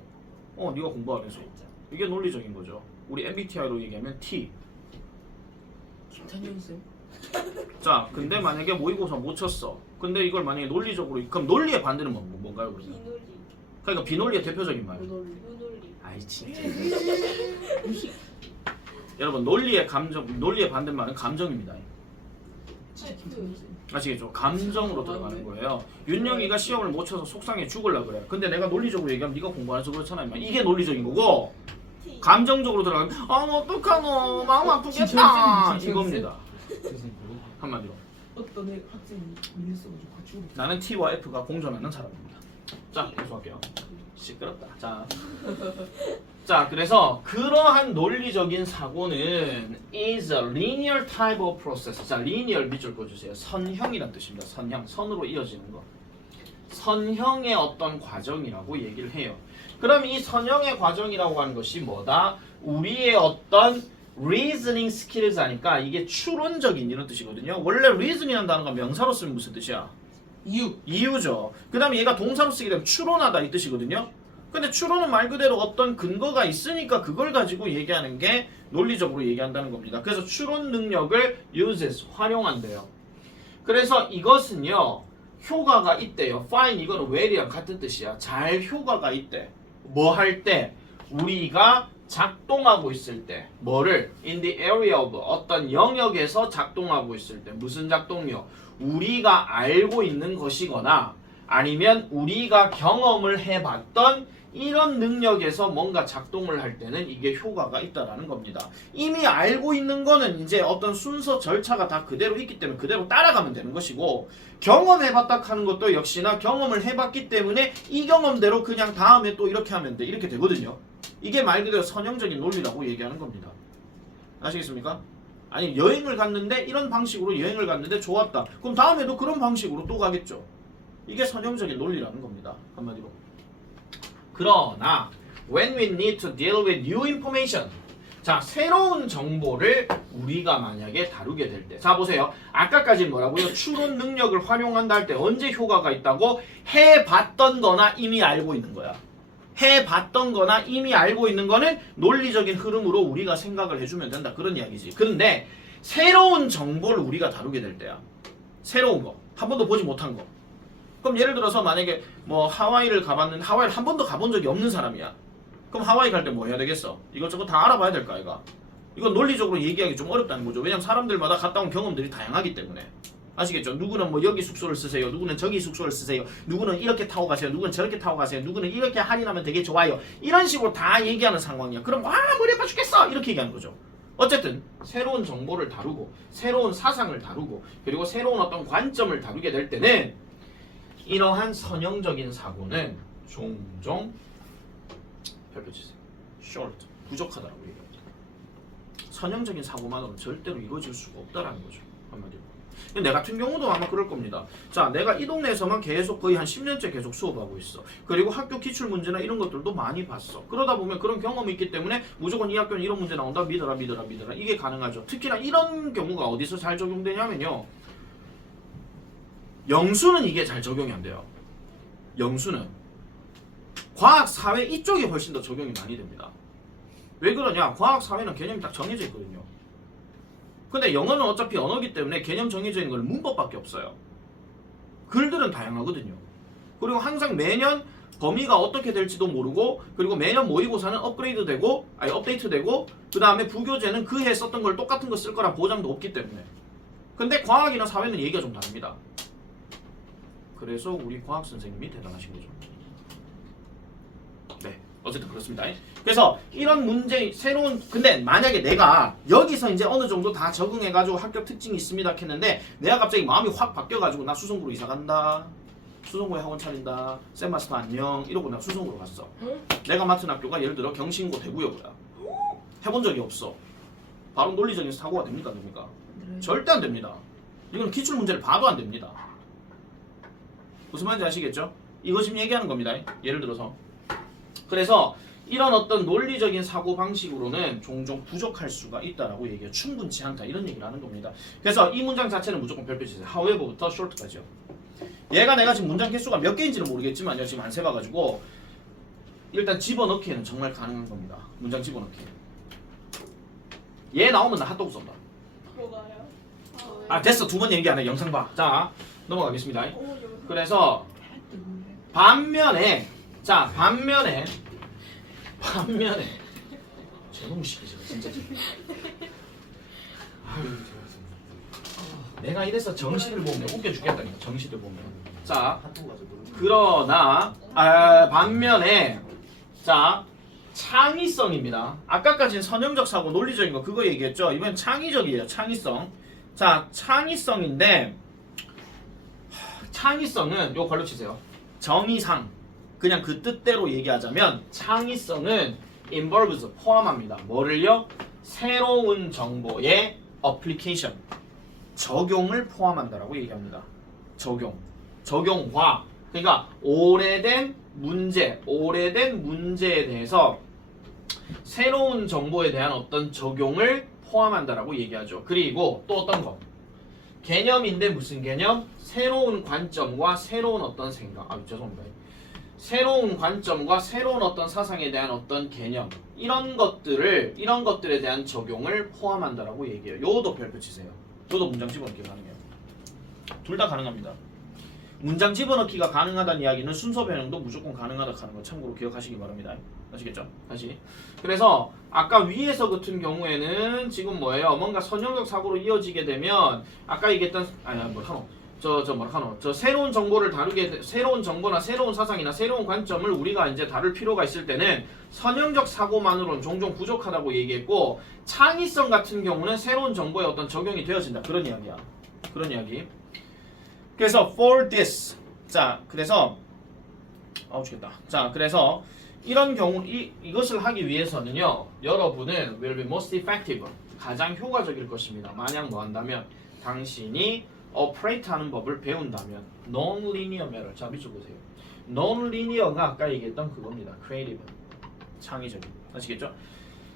네가 공부 안 해서. 이게 논리적인 거죠. 우리 MBTI로 얘기하면 T. 김탄영 쌤. 자, 근데 만약에 모의고사 못 쳤어. 근데 이걸 만약에 논리적으로, 그럼 논리의 반대는 뭔가요? 그러면? 비논리. 그러니까 비논리의 대표적인 말. 무논리. 무논리. 아이 진짜. 여러분 논리의 반대말은 감정입니다. 아시겠죠? 감정으로 들어가는 거예요. 윤영이가 시험을 못 쳐서 속상해 죽을라 그래. 근데 내가 논리적으로 얘기하면 네가 공부 안 해서 그렇잖아. 임마. 이게 논리적인 거고 감정적으로 들어가면 어떡하노 마음 아프겠다 이겁니다. 한마디로 어떤 애 학생이 밀렸어가지고 같이 오고. 나는 T와 F가 공존하는 사람입니다. 자 계속할게요. 시끄럽다. 자 그래서 그러한 논리적인 사고는 is a linear type of process. 자 linear 밑줄 그어주세요. 선형이란 뜻입니다. 선형, 선으로 이어지는 거. 선형의 어떤 과정이라고 얘기를 해요. 그럼 이 선형의 과정이라고 하는 것이 뭐다? 우리의 어떤 reasoning skills 하니까 이게 추론적인 이런 뜻이거든요. 원래 reason이라는 단어가 명사로 쓰면 무슨 뜻이야? 이유죠. 그 다음에 얘가 동사로 쓰게 되면 추론하다 이 뜻이거든요. 근데 추론은 말 그대로 어떤 근거가 있으니까 그걸 가지고 얘기하는 게 논리적으로 얘기한다는 겁니다. 그래서 추론 능력을 uses, 활용한대요. 그래서 이것은요 효과가 있대요. fine 이거는 well이랑 같은 뜻이야. 잘 효과가 있대. 뭐 할 때? 우리가 작동하고 있을 때 뭐를? in the area of 어떤 영역에서 작동하고 있을 때 무슨 작동력? 우리가 알고 있는 것이거나 아니면 우리가 경험을 해봤던 이런 능력에서 뭔가 작동을 할 때는 이게 효과가 있다라는 겁니다. 이미 알고 있는 거는 이제 어떤 순서 절차가 다 그대로 있기 때문에 그대로 따라가면 되는 것이고 경험해봤다 하는 것도 역시나 경험을 해봤기 때문에 이 경험대로 그냥 다음에 또 이렇게 하면 돼. 이렇게 되거든요. 이게 말 그대로 선형적인 논리라고 얘기하는 겁니다. 아시겠습니까? 아니 여행을 갔는데 이런 방식으로 여행을 갔는데 좋았다. 그럼 다음에도 그런 방식으로 또 가겠죠. 이게 선형적인 논리라는 겁니다. 한마디로. 그러나 when we need to deal with new information 자 새로운 정보를 우리가 만약에 다루게 될 때 자 보세요. 아까까지 뭐라고요? 추론 능력을 활용한다 할 때 언제 효과가 있다고? 해봤던 거나 이미 알고 있는 거야. 해봤던 거나 이미 알고 있는 거는 논리적인 흐름으로 우리가 생각을 해주면 된다. 그런 이야기지. 그런데 새로운 정보를 우리가 다루게 될 때야. 새로운 거. 한 번도 보지 못한 거. 그럼 예를 들어서 만약에 뭐 하와이를 가봤는데 하와이를 한 번도 가본 적이 없는 사람이야. 그럼 하와이 갈 때 뭐 해야 되겠어? 이것저것 다 알아봐야 될까 이가? 이건 논리적으로 얘기하기 좀 어렵다는 거죠. 왜냐면 사람들마다 갔다 온 경험들이 다양하기 때문에. 아시겠죠? 누구는 뭐 여기 숙소를 쓰세요. 누구는 저기 숙소를 쓰세요. 누구는 이렇게 타고 가세요. 누구는 저렇게 타고 가세요. 누구는 이렇게 할인하면 되게 좋아요. 이런 식으로 다 얘기하는 상황이야. 그럼 머리 아파 죽겠어! 이렇게 얘기하는 거죠. 어쨌든 새로운 정보를 다루고 새로운 사상을 다루고 그리고 새로운 어떤 관점을 다루게 될 때는 이러한 선형적인 사고는 종종 별표치세요. short, 부족하다라고 얘기합니다. 선형적인 사고만으로는 절대로 이루어질 수가 없다라는 거죠. 한마디로. 내 같은 경우도 아마 그럴 겁니다. 자, 내가 이 동네에서만 계속 거의 한 10년째 계속 수업하고 있어. 그리고 학교 기출 문제나 이런 것들도 많이 봤어. 그러다 보면 그런 경험이 있기 때문에 무조건 이 학교는 이런 문제 나온다. 믿어라. 이게 가능하죠. 특히나 이런 경우가 어디서 잘 적용되냐면요. 영수는 이게 잘 적용이 안 돼요. 영수는 과학, 사회 이쪽이 훨씬 더 적용이 많이 됩니다. 왜 그러냐? 과학, 사회는 개념이 딱 정해져 있거든요. 근데 영어는 어차피 언어기 때문에 개념 정해져 있는 건 문법밖에 없어요. 글들은 다양하거든요. 그리고 항상 매년 범위가 어떻게 될지도 모르고 그리고 매년 모의고사는 업데이트되고 그 다음에 부교재는 그 해 썼던 걸 똑같은 거 쓸 거란 보장도 없기 때문에. 근데 과학이나 사회는 얘기가 좀 다릅니다. 그래서 우리 과학 선생님이 대단하신 거죠. 네, 어쨌든 그렇습니다. 그래서 이런 문제 새로운 근데 만약에 내가 여기서 이제 어느 정도 다 적응해가지고 학교 특징이 있습니다 했는데 내가 갑자기 마음이 확 바뀌어가지고 나 수성구로 이사 간다. 수성구에 학원 차린다. 쌤마스터 안녕 이러고 나 수성구로 갔어. 내가 맡은 학교가 예를 들어 경신고 대구여고야. 해본 적이 없어. 바로 논리적인 사고가 됩니까? 안 됩니까? 절대 안 됩니다. 이건 기출 문제를 봐도 안 됩니다. 무슨 말인지 아시겠죠? 이거 지금 얘기하는 겁니다. 예를 들어서. 그래서 이런 어떤 논리적인 사고 방식으로는 종종 부족할 수가 있다라고 얘기해요. 충분치 않다. 이런 얘기를 하는 겁니다. 그래서 이 문장 자체는 무조건 별표 치세요. however부터 short까지요. 얘가 내가 지금 문장 개수가 몇 개인지는 모르겠지만 지금 안 세봐가지고 일단 집어넣기에는 정말 가능한 겁니다. 문장 집어넣기. 얘 나오면 나 핫도그 쏜다. 뭐가요? 아 됐어. 두 번 얘기 안 해. 영상 봐. 자 넘어가겠습니다. 그래서 반면에 제놈 시키지 진짜. 아유, 잘했습니다. 내가 이래서 정시를 보면 웃겨 죽겠다니까. 정시를 보면. 자, 그러나 반면에 자 창의성입니다. 아까까지는 선형적 사고 논리적인 거 그거 얘기했죠. 이번 창의적이에요. 창의성. 자 창의성인데 창의성은 요 걸로 치세요. 정의상 그냥 그 뜻대로 얘기하자면 창의성은 involves 포함합니다. 뭐를요? 새로운 정보의 application 적용을 포함한다라고 얘기합니다. 적용화 그러니까 오래된 문제에 대해서 새로운 정보에 대한 어떤 적용을 포함한다라고 얘기하죠. 그리고 또 어떤 거? 개념인데 무슨 개념? 새로운 관점과 새로운 어떤 생각. 죄송합니다. 새로운 관점과 새로운 어떤 사상에 대한 어떤 개념. 이런 것들에 대한 적용을 포함한다라고 얘기해요. 요것도 별표 치세요. 저도 문장 집어넣기 가능해요. 둘 다 가능합니다. 문장 집어넣기가 가능하다는 이야기는 순서 변형도 무조건 가능하다 하는 거 참고로 기억하시기 바랍니다. 아시겠죠? 다시. 그래서 아까 위에서 같은 경우에는 지금 뭐예요? 뭔가 선형적 사고로 이어지게 되면 아까 얘기했던 새로운 정보를 새로운 정보나 새로운 사상이나 새로운 관점을 우리가 이제 다룰 필요가 있을 때는 선형적 사고만으로는 종종 부족하다고 얘기했고 창의성 같은 경우는 새로운 정보에 어떤 적용이 되어진다. 그런 이야기야. 그런 이야기. 그래서 for this 그래서 이런 경우 이것을 하기 위해서는요. 여러분은 will be most effective 가장 효과적일 것입니다. 만약 뭐 한다면 당신이 operate 하는 법을 배운다면 non-linear matter 자 밑줄 보세요. non-linear가 아까 얘기했던 그겁니다. creative 창의적인 아시겠죠?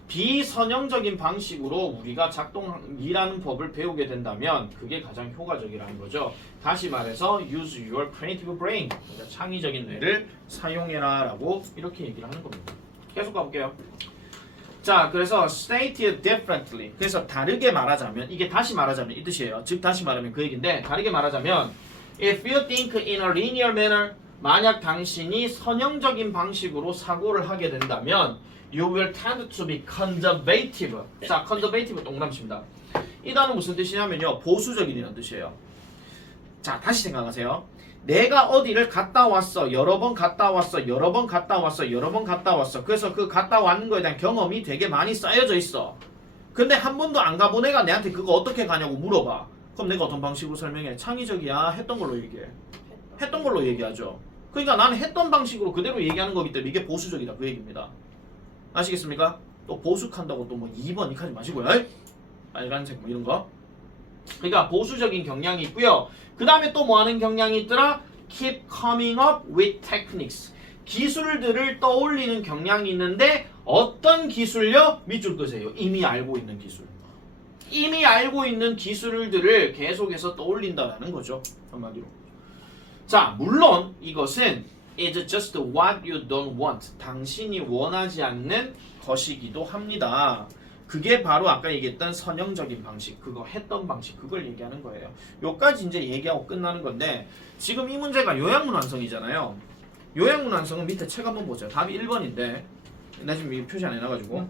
비선형적인 방식으로 우리가 일하는 법을 배우게 된다면 그게 가장 효과적이라는 거죠. 다시 말해서 use your creative brain 그러니까 창의적인 뇌를 사용해라 라고 이렇게 얘기를 하는 겁니다. 계속 가볼게요. 자 그래서 stated differently 그래서 다르게 말하자면 이게 다시 말하자면 이 뜻이에요. 즉 다시 말하면 그 얘기인데 다르게 말하자면 if you think in a linear manner 만약 당신이 선형적인 방식으로 사고를 하게 된다면 you will tend to be conservative. 자, conservative 동그라미입니다. 이 단어 무슨 뜻이냐면요. 보수적인이라는 뜻이에요. 자, 다시 생각하세요. 내가 어디를 갔다 왔어. 여러 번 갔다 왔어. 그래서 그 갔다 왔는 거에 대한 경험이 되게 많이 쌓여져 있어. 근데 한 번도 안 가본 애가 내한테 그거 어떻게 가냐고 물어봐. 그럼 내가 어떤 방식으로 설명해? 창의적이야. 했던 걸로 얘기해. 했던 걸로 얘기하죠. 그러니까 나는 했던 방식으로 그대로 얘기하는 거기 때문에 이게 보수적이다. 그 얘기입니다. 아시겠습니까? 또 보수한다고 또 뭐 2번 이렇게 하지 마시고요. 빨간색 뭐 이런 거. 그러니까 보수적인 경향이 있고요. 그 다음에 또 뭐 하는 경향이 있더라? Keep coming up with techniques. 기술들을 떠올리는 경향이 있는데 어떤 기술요? 밑줄 끄세요. 이미 알고 있는 기술. 이미 알고 있는 기술들을 계속해서 떠올린다라는 거죠. 한마디로. 자, 물론 이것은 is just what you don't want. 당신이 원하지 않는 것이기도 합니다. 그게 바로 아까 얘기했던 선형적인 방식, 그거 했던 방식, 그걸 얘기하는 거예요. 요까지 이제 얘기하고 끝나는 건데 지금 이 문제가 요약문 완성이잖아요. 요약문 완성은 밑에 책 한번 보세요. 답이 1번인데 나 지금 이거 표시 안 해놔가지고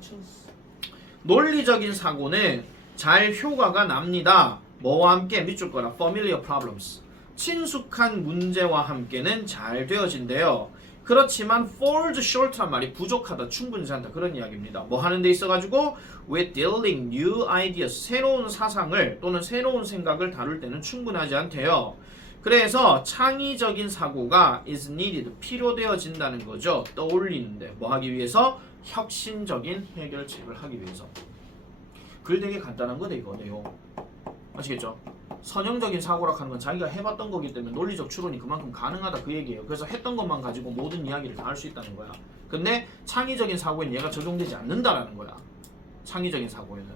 논리적인 사고는 잘 효과가 납니다. 뭐와 함께 밑줄 거라 familiar problems. 친숙한 문제와 함께는 잘 되어진대요. 그렇지만 falls short란 말이 부족하다, 충분치 않다 그런 이야기입니다. 뭐 하는 데 있어가지고 with dealing new ideas 새로운 사상을 또는 새로운 생각을 다룰 때는 충분하지 않대요. 그래서 창의적인 사고가 is needed 필요되어진다는 거죠. 떠올리는데 뭐 하기 위해서? 혁신적인 해결책을 하기 위해서. 글 되게 간단한 거네 이거 내용. 아시겠죠? 선형적인 사고라 하는 건 자기가 해봤던 거기 때문에 논리적 추론이 그만큼 가능하다 그 얘기예요. 그래서 했던 것만 가지고 모든 이야기를 다 할 수 있다는 거야. 근데 창의적인 사고에는 얘가 적용되지 않는다라는 거야. 창의적인 사고에는.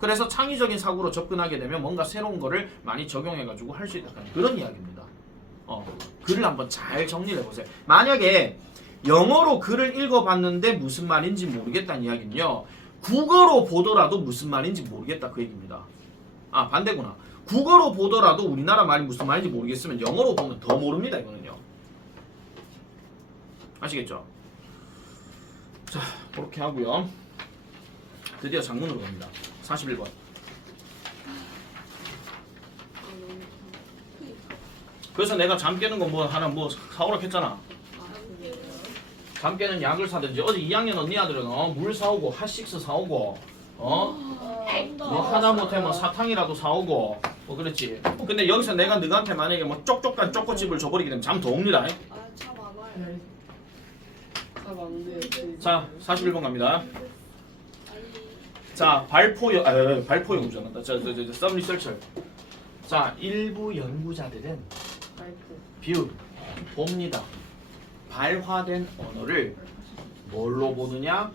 그래서 창의적인 사고로 접근하게 되면 뭔가 새로운 거를 많이 적용해가지고 할 수 있다는 그런 이야기입니다. 글을 한번 잘 정리를 해보세요. 만약에 영어로 글을 읽어봤는데 무슨 말인지 모르겠다는 이야기는요. 국어로 보더라도 무슨 말인지 모르겠다 그 얘기입니다. 아 반대구나. 국어로 보더라도 우리나라 말이 무슨 말인지 모르겠으면 영어로 보면 더 모릅니다 이거는요. 아시겠죠? 자 그렇게 하고요. 드디어 장문으로 갑니다. 41번. 그래서 내가 잠 깨는 거 뭐 하나 뭐 사오라 했잖아. 아, 그래요? 잠 깨는 약을 사든지 어제 2학년 언니 아들은 물 사오고 핫식스 사오고 뭐 하다 못해 뭐 사탕이라도 사오고 뭐 그랬지. 근데 여기서 내가 너한테 만약에 뭐 쪽쪽단 쪼꼬집을 줘버리게 되면 잠 더 옵니다. 아차 많아요. 다안 돼요. 자 41번 갑니다. 빨리. 자 발포 연구자란다. 썸 리서처. 자 일부 연구자들은 발표. 봅니다. 발화된 언어를 뭘로 보느냐?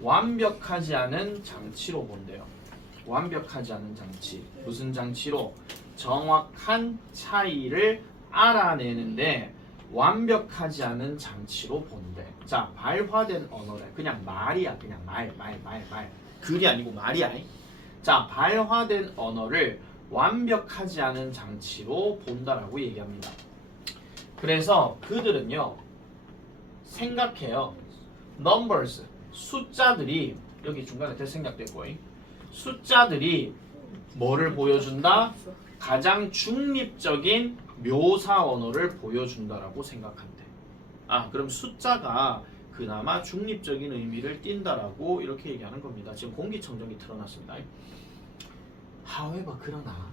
완벽하지 않은 장치로 본대요. 완벽하지 않은 장치. 무슨 장치로? 정확한 차이를 알아내는데 완벽하지 않은 장치로 본대. 자, 발화된 언어래. 그냥 말이야. 그냥 말. 글이 아니고 말이야. 자, 발화된 언어를 완벽하지 않은 장치로 본다라고 얘기합니다. 그래서 그들은요. 생각해요. numbers, 숫자들이 여기 중간에 대생략됐고 숫자들이 뭐를 보여준다? 가장 중립적인 묘사 언어를 보여준다라고 생각한대. 아, 그럼 숫자가 그나마 중립적인 의미를 띈다라고 이렇게 얘기하는 겁니다. 지금 공기청정기 틀어놨습니다. However, 그러나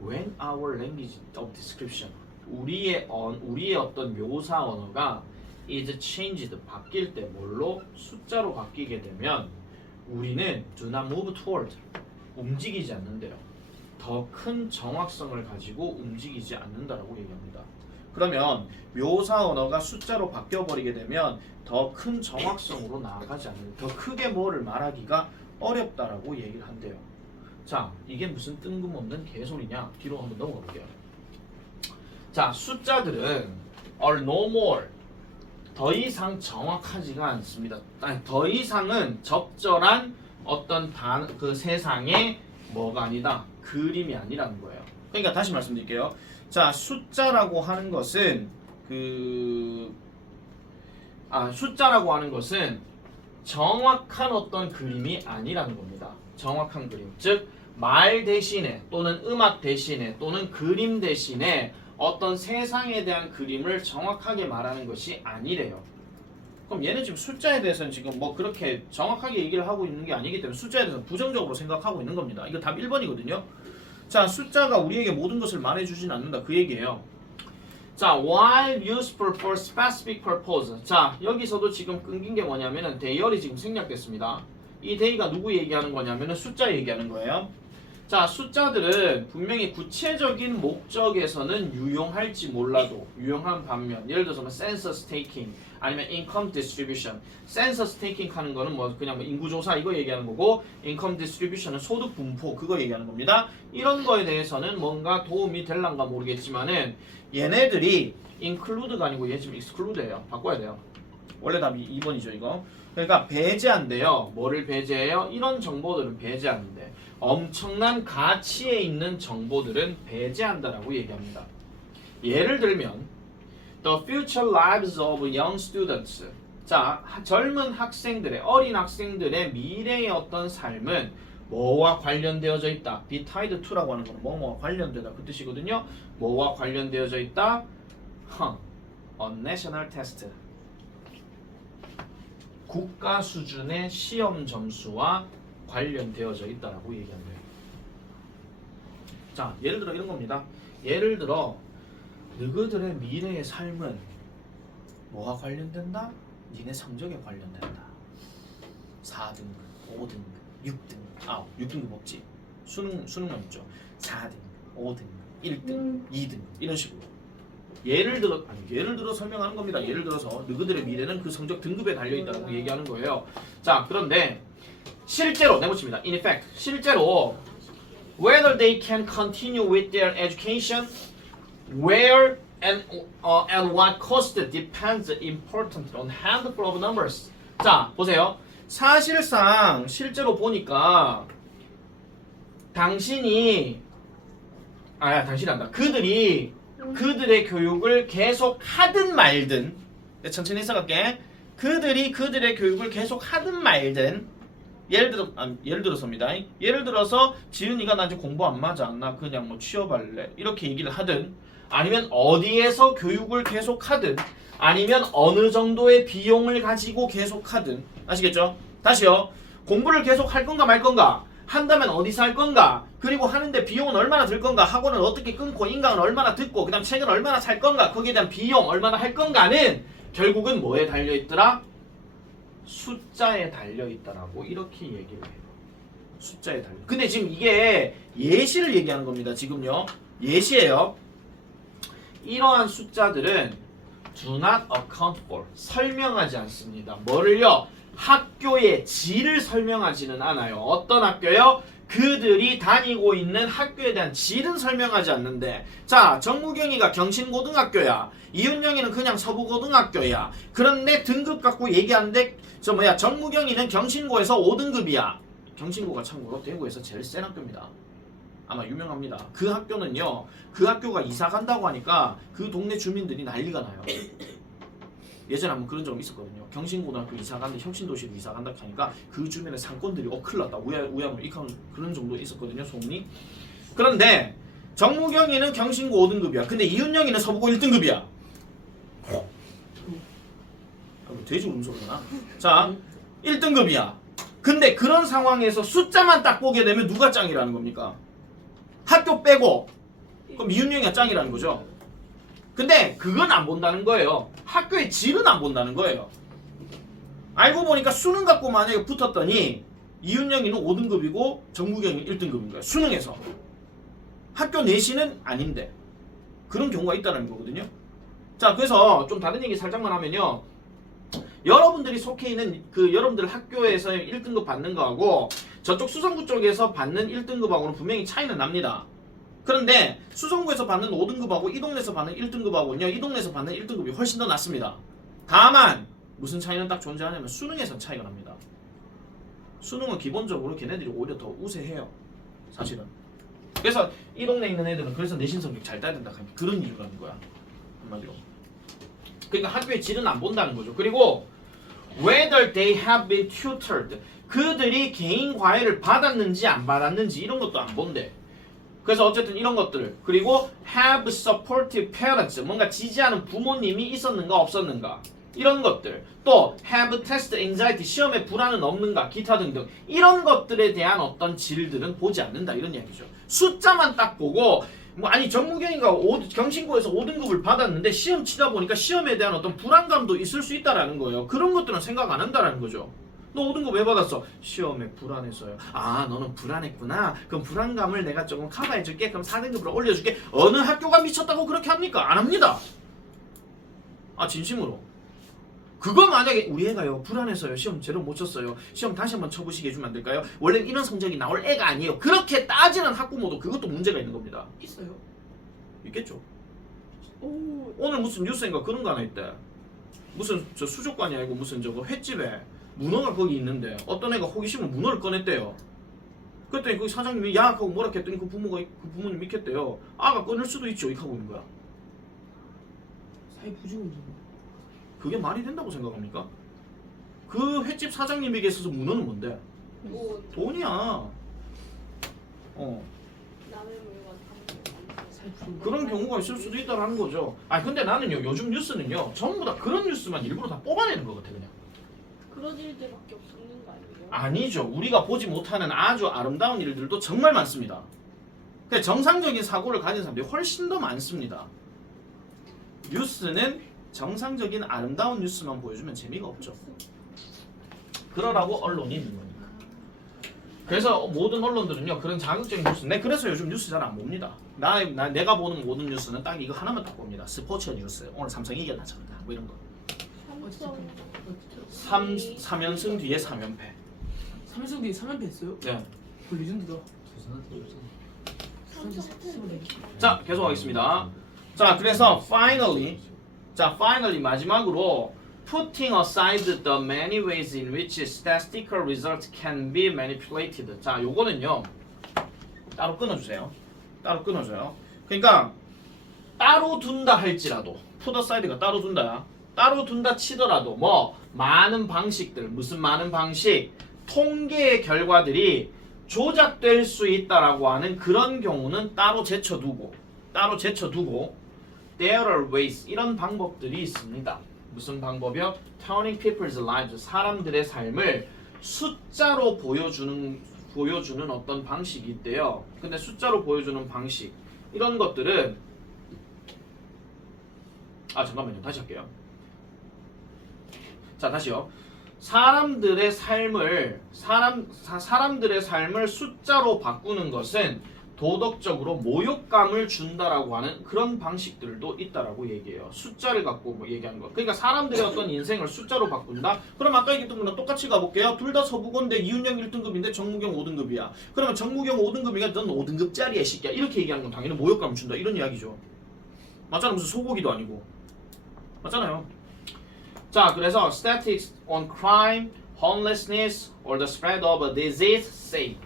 when our language of description 우리의 어떤 묘사 언어가 is changed 바뀔 때 뭘로? 숫자로 바뀌게 되면 우리는 do not move toward 움직이지 않는데요. 더 큰 정확성을 가지고 움직이지 않는다라고 얘기합니다. 그러면 묘사 언어가 숫자로 바뀌어 버리게 되면 더 큰 정확성으로 나아가지 않는 더 크게 뭐를 말하기가 어렵다라고 얘기를 한대요. 자, 이게 무슨 뜬금없는 개소리냐? 뒤로 한번 넘어가 볼게요. 자, 숫자들은 are no more 더 이상 정확하지가 않습니다. 아니, 더 이상은 적절한 어떤 그 세상의 뭐가 아니다. 그림이 아니라는 거예요. 그러니까 다시 말씀드릴게요. 자, 숫자라고 하는 것은 숫자라고 하는 것은 정확한 어떤 그림이 아니라는 겁니다. 정확한 그림. 즉, 말 대신에 또는 음악 대신에 또는 그림 대신에 어떤 세상에 대한 그림을 정확하게 말하는 것이 아니래요. 그럼 얘는 지금 숫자에 대해서는 지금 뭐 그렇게 정확하게 얘기를 하고 있는 게 아니기 때문에 숫자에 대해서 부정적으로 생각하고 있는 겁니다. 이거 답 1번이거든요. 자, 숫자가 우리에게 모든 것을 말해주진 않는다. 그 얘기예요. 자, while useful for specific purpose. 자, 여기서도 지금 끊긴 게 뭐냐면은 대열이 지금 생략됐습니다. 이 대의가 누구 얘기하는 거냐면은 숫자 얘기하는 거예요. 자, 숫자들은 분명히 구체적인 목적에서는 유용할지 몰라도 유용한 반면 예를 들어서 뭐 census taking 아니면 income distribution census taking 하는 거는 뭐 그냥 뭐 인구조사 이거 얘기하는 거고 income distribution은 소득 분포 그거 얘기하는 겁니다. 이런 거에 대해서는 뭔가 도움이 될란가 모르겠지만은 얘네들이 include가 아니고 얘 지금 exclude예요. 바꿔야 돼요. 원래 답이 2번이죠 이거. 그러니까 배제한대요. 뭐를 배제해요? 이런 정보들은 배제하는데 엄청난 가치에 있는 정보들은 배제한다라고 얘기합니다. 예를 들면 The future lives of young students. 자, 젊은 학생들의 어린 학생들의 미래의 어떤 삶은 뭐와 관련되어져 있다. be tied to라고 하는 거는 뭐와 관련되다 그 뜻이거든요. 뭐와 관련되어져 있다? a national test. 국가 수준의 시험 점수와 관련되어져 있다라고 얘기합니다. 자, 예를 들어 이런 겁니다. 예를 들어 너희들의 미래의 삶은 뭐와 관련된다? 니네 성적에 관련된다. 4등급, 5등급, 6등급, 6등급 없지. 수능만 있죠. 4등급, 5등급, 1등급, 2등급 이런 식으로. 예를 들어 설명하는 겁니다. 예를 들어서 너희들의 미래는 그 성적 등급에 달려 있다고 얘기하는 거예요. 자, 그런데 실제로 내붙입니다. In effect, 실제로 whether they can continue with their education, where and what cost depends important on handful of numbers. 자, 보세요. 사실상 실제로 보니까 당신이 그들의 교육을 계속 하든 말든 천천히 해석할게. 그들이 그들의 교육을 계속 하든 말든 예를 들어서입니다. 예를 들어서 지은이가 나 이제 공부 안 맞아. 나 그냥 뭐 취업할래. 이렇게 얘기를 하든 아니면 어디에서 교육을 계속하든 아니면 어느 정도의 비용을 가지고 계속하든 아시겠죠? 다시요. 공부를 계속 할 건가 말 건가? 한다면 어디서 할 건가? 그리고 하는데 비용은 얼마나 들 건가? 학원은 어떻게 끊고 인강은 얼마나 듣고 그 다음 책은 얼마나 살 건가? 거기에 대한 비용 얼마나 할 건가는 결국은 뭐에 달려있더라? 숫자에 달려있다라고 이렇게 얘기를 해요. 숫자에 달려. 근데 지금 이게 예시를 얘기하는 겁니다. 지금요. 예시예요. 이러한 숫자들은 do not account for. 설명하지 않습니다. 뭐를요? 학교의 질을 설명하지는 않아요. 어떤 학교요? 그들이 다니고 있는 학교에 대한 질은 설명하지 않는데 자 정무경이가 경신고등학교야. 이윤영이는 그냥 서부고등학교야. 그런데 등급 갖고 얘기하는데 정무경이는 경신고에서 5등급이야. 경신고가 참고로 대구에서 제일 센 학교입니다. 아마 유명합니다. 그 학교는요. 그 학교가 이사 간다고 하니까 그 동네 주민들이 난리가 나요. 예전에 한번 그런 적이 있었거든요. 경신고등학교 이사 갔는데 혁신도시로 이사 간다 하니까 그 주변의 상권들이 큰일 났다. 우야무야 그런 정도 있었거든요. 소문이. 그런데 정무경이는 경신고 5등급이야. 근데 이윤영이는 서부고 1등급이야. 돼지 울음소리구나. 자 1등급이야. 근데 그런 상황에서 숫자만 딱 보게 되면 누가 짱이라는 겁니까? 학교 빼고 그럼 이윤영이가 짱이라는 거죠. 근데 그건 안 본다는 거예요. 학교의 질은 안 본다는 거예요. 알고 보니까 수능 갖고 만약에 붙었더니 이윤영이는 5등급이고 정무경이 1등급인 거예요. 수능에서. 학교 내신은 아닌데 그런 경우가 있다는 거거든요. 자 그래서 좀 다른 얘기 살짝만 하면요. 여러분들이 속해 있는 여러분들 학교에서 1등급 받는 거하고 저쪽 수성구 쪽에서 받는 1등급하고는 분명히 차이는 납니다. 그런데 수성구에서 받는 5등급하고 이 동네에서 받는 1등급하고는요. 이 동네에서 받는 1등급이 훨씬 더 낫습니다. 다만 무슨 차이는 딱 존재하냐면 수능에서 차이가 납니다. 수능은 기본적으로 걔네들이 오히려 더 우세해요. 사실은. 그래서 이 동네에 있는 애들은 그래서 내신 성적 잘 따야 된다. 그런 이유가 있는 거야. 한마디로. 그러니까 학교의 질은 안 본다는 거죠. 그리고 whether they have been tutored. 그들이 개인 과외를 받았는지 안 받았는지 이런 것도 안 본대. 그래서 어쨌든 이런 것들 그리고 have supportive parents 뭔가 지지하는 부모님이 있었는가 없었는가 이런 것들 또 have test anxiety 시험에 불안은 없는가 기타 등등 이런 것들에 대한 어떤 질들은 보지 않는다 이런 이야기죠. 숫자만 딱 보고 아니 정무경이가 경신고에서 5등급을 받았는데 시험 치다 보니까 시험에 대한 어떤 불안감도 있을 수 있다라는 거예요. 그런 것들은 생각 안 한다라는 거죠. 너 5등급 왜 받았어? 시험에 불안해서요. 아 너는 불안했구나. 그럼 불안감을 내가 조금 커버해줄게. 그럼 4등급으로 올려줄게. 어느 학교가 미쳤다고 그렇게 합니까? 안 합니다. 아 진심으로. 그거 만약에 우리 애가요 불안해서요 시험 제대로 못 쳤어요. 시험 다시 한번 쳐보시게 해주면 안 될까요? 원래 이런 성적이 나올 애가 아니에요. 그렇게 따지는 학부모도 그것도 문제가 있는 겁니다. 있어요? 있겠죠. 오늘 무슨 뉴스인가 그런 거 하나 있대. 무슨 저 수족관이 아니고 무슨 저거 횟집에 문어가 거기 있는데 어떤 애가 호기심으로 문어를 꺼냈대요. 그랬더니 그 사장님이 야 하고 뭐라 했더니 그 부모님 믿겠대요. 아가 꺼낼 수도 있죠. 이렇게 하고 있는 거야. 사회 부지건지. 그게 말이 된다고 생각합니까? 그 횟집 사장님에게 있어서 문어는 뭔데? 돈이야. 남의 물건 사회 부지건. 그런 경우가 있을 수도 있다라는 거죠. 아 근데 나는요 요즘 뉴스는요 전부 다 그런 뉴스만 일부러 다 뽑아내는 것 같아 그냥. 그런 일들밖에 없는 거 아니에요? 아니죠. 우리가 보지 못하는 아주 아름다운 일들도 정말 많습니다. 그러니까 정상적인 사고를 가진 사람들이 훨씬 더 많습니다. 뉴스는 정상적인 아름다운 뉴스만 보여주면 재미가 없죠. 그러라고 언론이 있는 거니까. 그래서 모든 언론들은요 그런 자극적인 뉴스. 그래서 요즘 뉴스 잘 안 봅니다. 내가 보는 모든 뉴스는 딱 이거 하나만 딱 봅니다. 스포츠 뉴스. 오늘 삼성이 이겨나잖아. 뭐 이런 거. 삼성 3연승 뒤에 3연패. 3연승 뒤에 3연패 했어요? 네. 그 레전드다. 삼성 사태는 자 계속하겠습니다. 자 그래서 finally 마지막으로 putting aside the many ways in which statistical results can be manipulated. 자 요거는요 따로 끊어주세요. 따로 끊어줘요. 그러니까 따로 둔다 할지라도 put aside가 따로 둔다 치더라도 뭐 많은 방식들 무슨 많은 방식 통계의 결과들이 조작될 수 있다라고 하는 그런 경우는 따로 제쳐두고 There are ways 이런 방법들이 있습니다. 무슨 방법이요? Turning people's lives 사람들의 삶을 숫자로 보여주는 어떤 방식이 있대요. 근데 숫자로 보여주는 방식 이런 것들은 잠깐만요. 다시 할게요. 자, 다시요. 사람들의 삶을 숫자로 바꾸는 것은 도덕적으로 모욕감을 준다라고 하는 그런 방식들도 있다라고 얘기해요. 숫자를 갖고 뭐 얘기하는 거. 그러니까 사람들의 어떤 인생을 숫자로 바꾼다. 그럼 아까 얘기했던 거랑 똑같이 가볼게요. 둘 다 서부고인데 이윤영 1등급인데 정무경 5등급이야. 그러면 정무경 5등급이니까 넌 5등급짜리야 이 새끼야. 이렇게 얘기하는 건 당연히 모욕감을 준다. 이런 이야기죠. 맞잖아. 무슨 소고기도 아니고. 맞잖아요. 자, 그래서 statistics on crime, homelessness, or the spread of a disease say.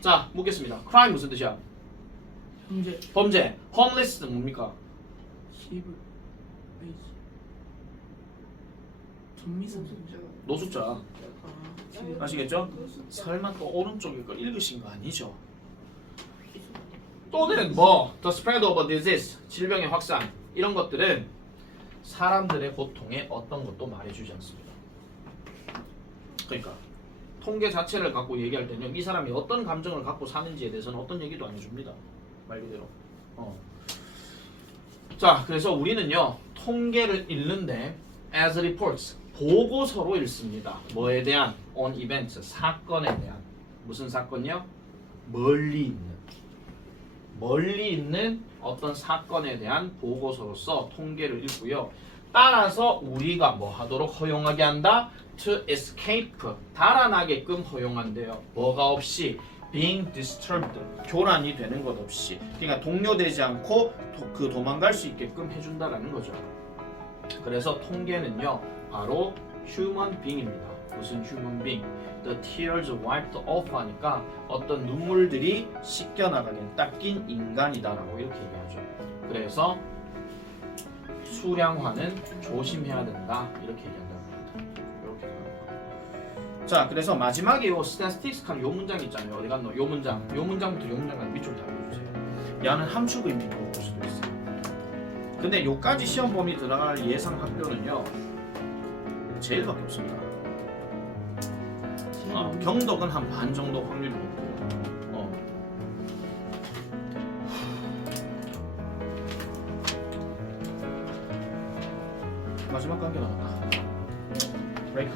자, 묻겠습니다. crime 무슨 뜻이야? 형제 범죄. homeless는 뭡니까? 시불 아니지 전미선 노숙자. 아 아시겠죠? 설마 또 오른쪽에 거 읽으신 거 아니죠? 또는 뭐 the spread of a disease, 질병의 확산 이런 것들은 사람들의 고통에 어떤 것도 말해주지 않습니다. 그러니까 통계 자체를 갖고 얘기할 때는 이 사람이 어떤 감정을 갖고 사는지에 대해서는 어떤 얘기도 안 해줍니다. 말 그대로. 자, 그래서 우리는요 통계를 읽는데 as reports 보고서로 읽습니다. 뭐에 대한? on events 사건에 대한. 무슨 사건이요? 멀리 있는 어떤 사건에 대한 보고서로서 통계를 읽고요. 따라서 우리가 뭐 하도록 허용하게 한다? To escape 달아나게끔 허용한대요. 뭐가 없이? Being disturbed 교란이 되는 것 없이. 그러니까 동요되지 않고 도망갈 수 있게끔 해준다라는 거죠. 그래서 통계는요 바로 human being입니다. 무슨 human being? The tears wiped off 하니까 어떤 눈물들이 씻겨나가는 닦인 인간이다라고 이렇게 얘기하죠. 그래서 수량화는 조심해야 된다 이렇게 얘기한다는 겁니다. 이렇게 생각합니다. 자, 그래서 마지막에 요 statistics한 요 문장 있잖아요. 어디 갔노? 요 문장부터 요 문장까지 밑줄 다 그려주세요. 야는 함축의 밑으로 볼 수도 있어요. 근데 요까지 시험 범위 들어갈 예상 학교는요 제일밖에 없습니다. 경덕은 한 반 정도 확률이 높고요. 마지막 관계 나왔다. 브레이크.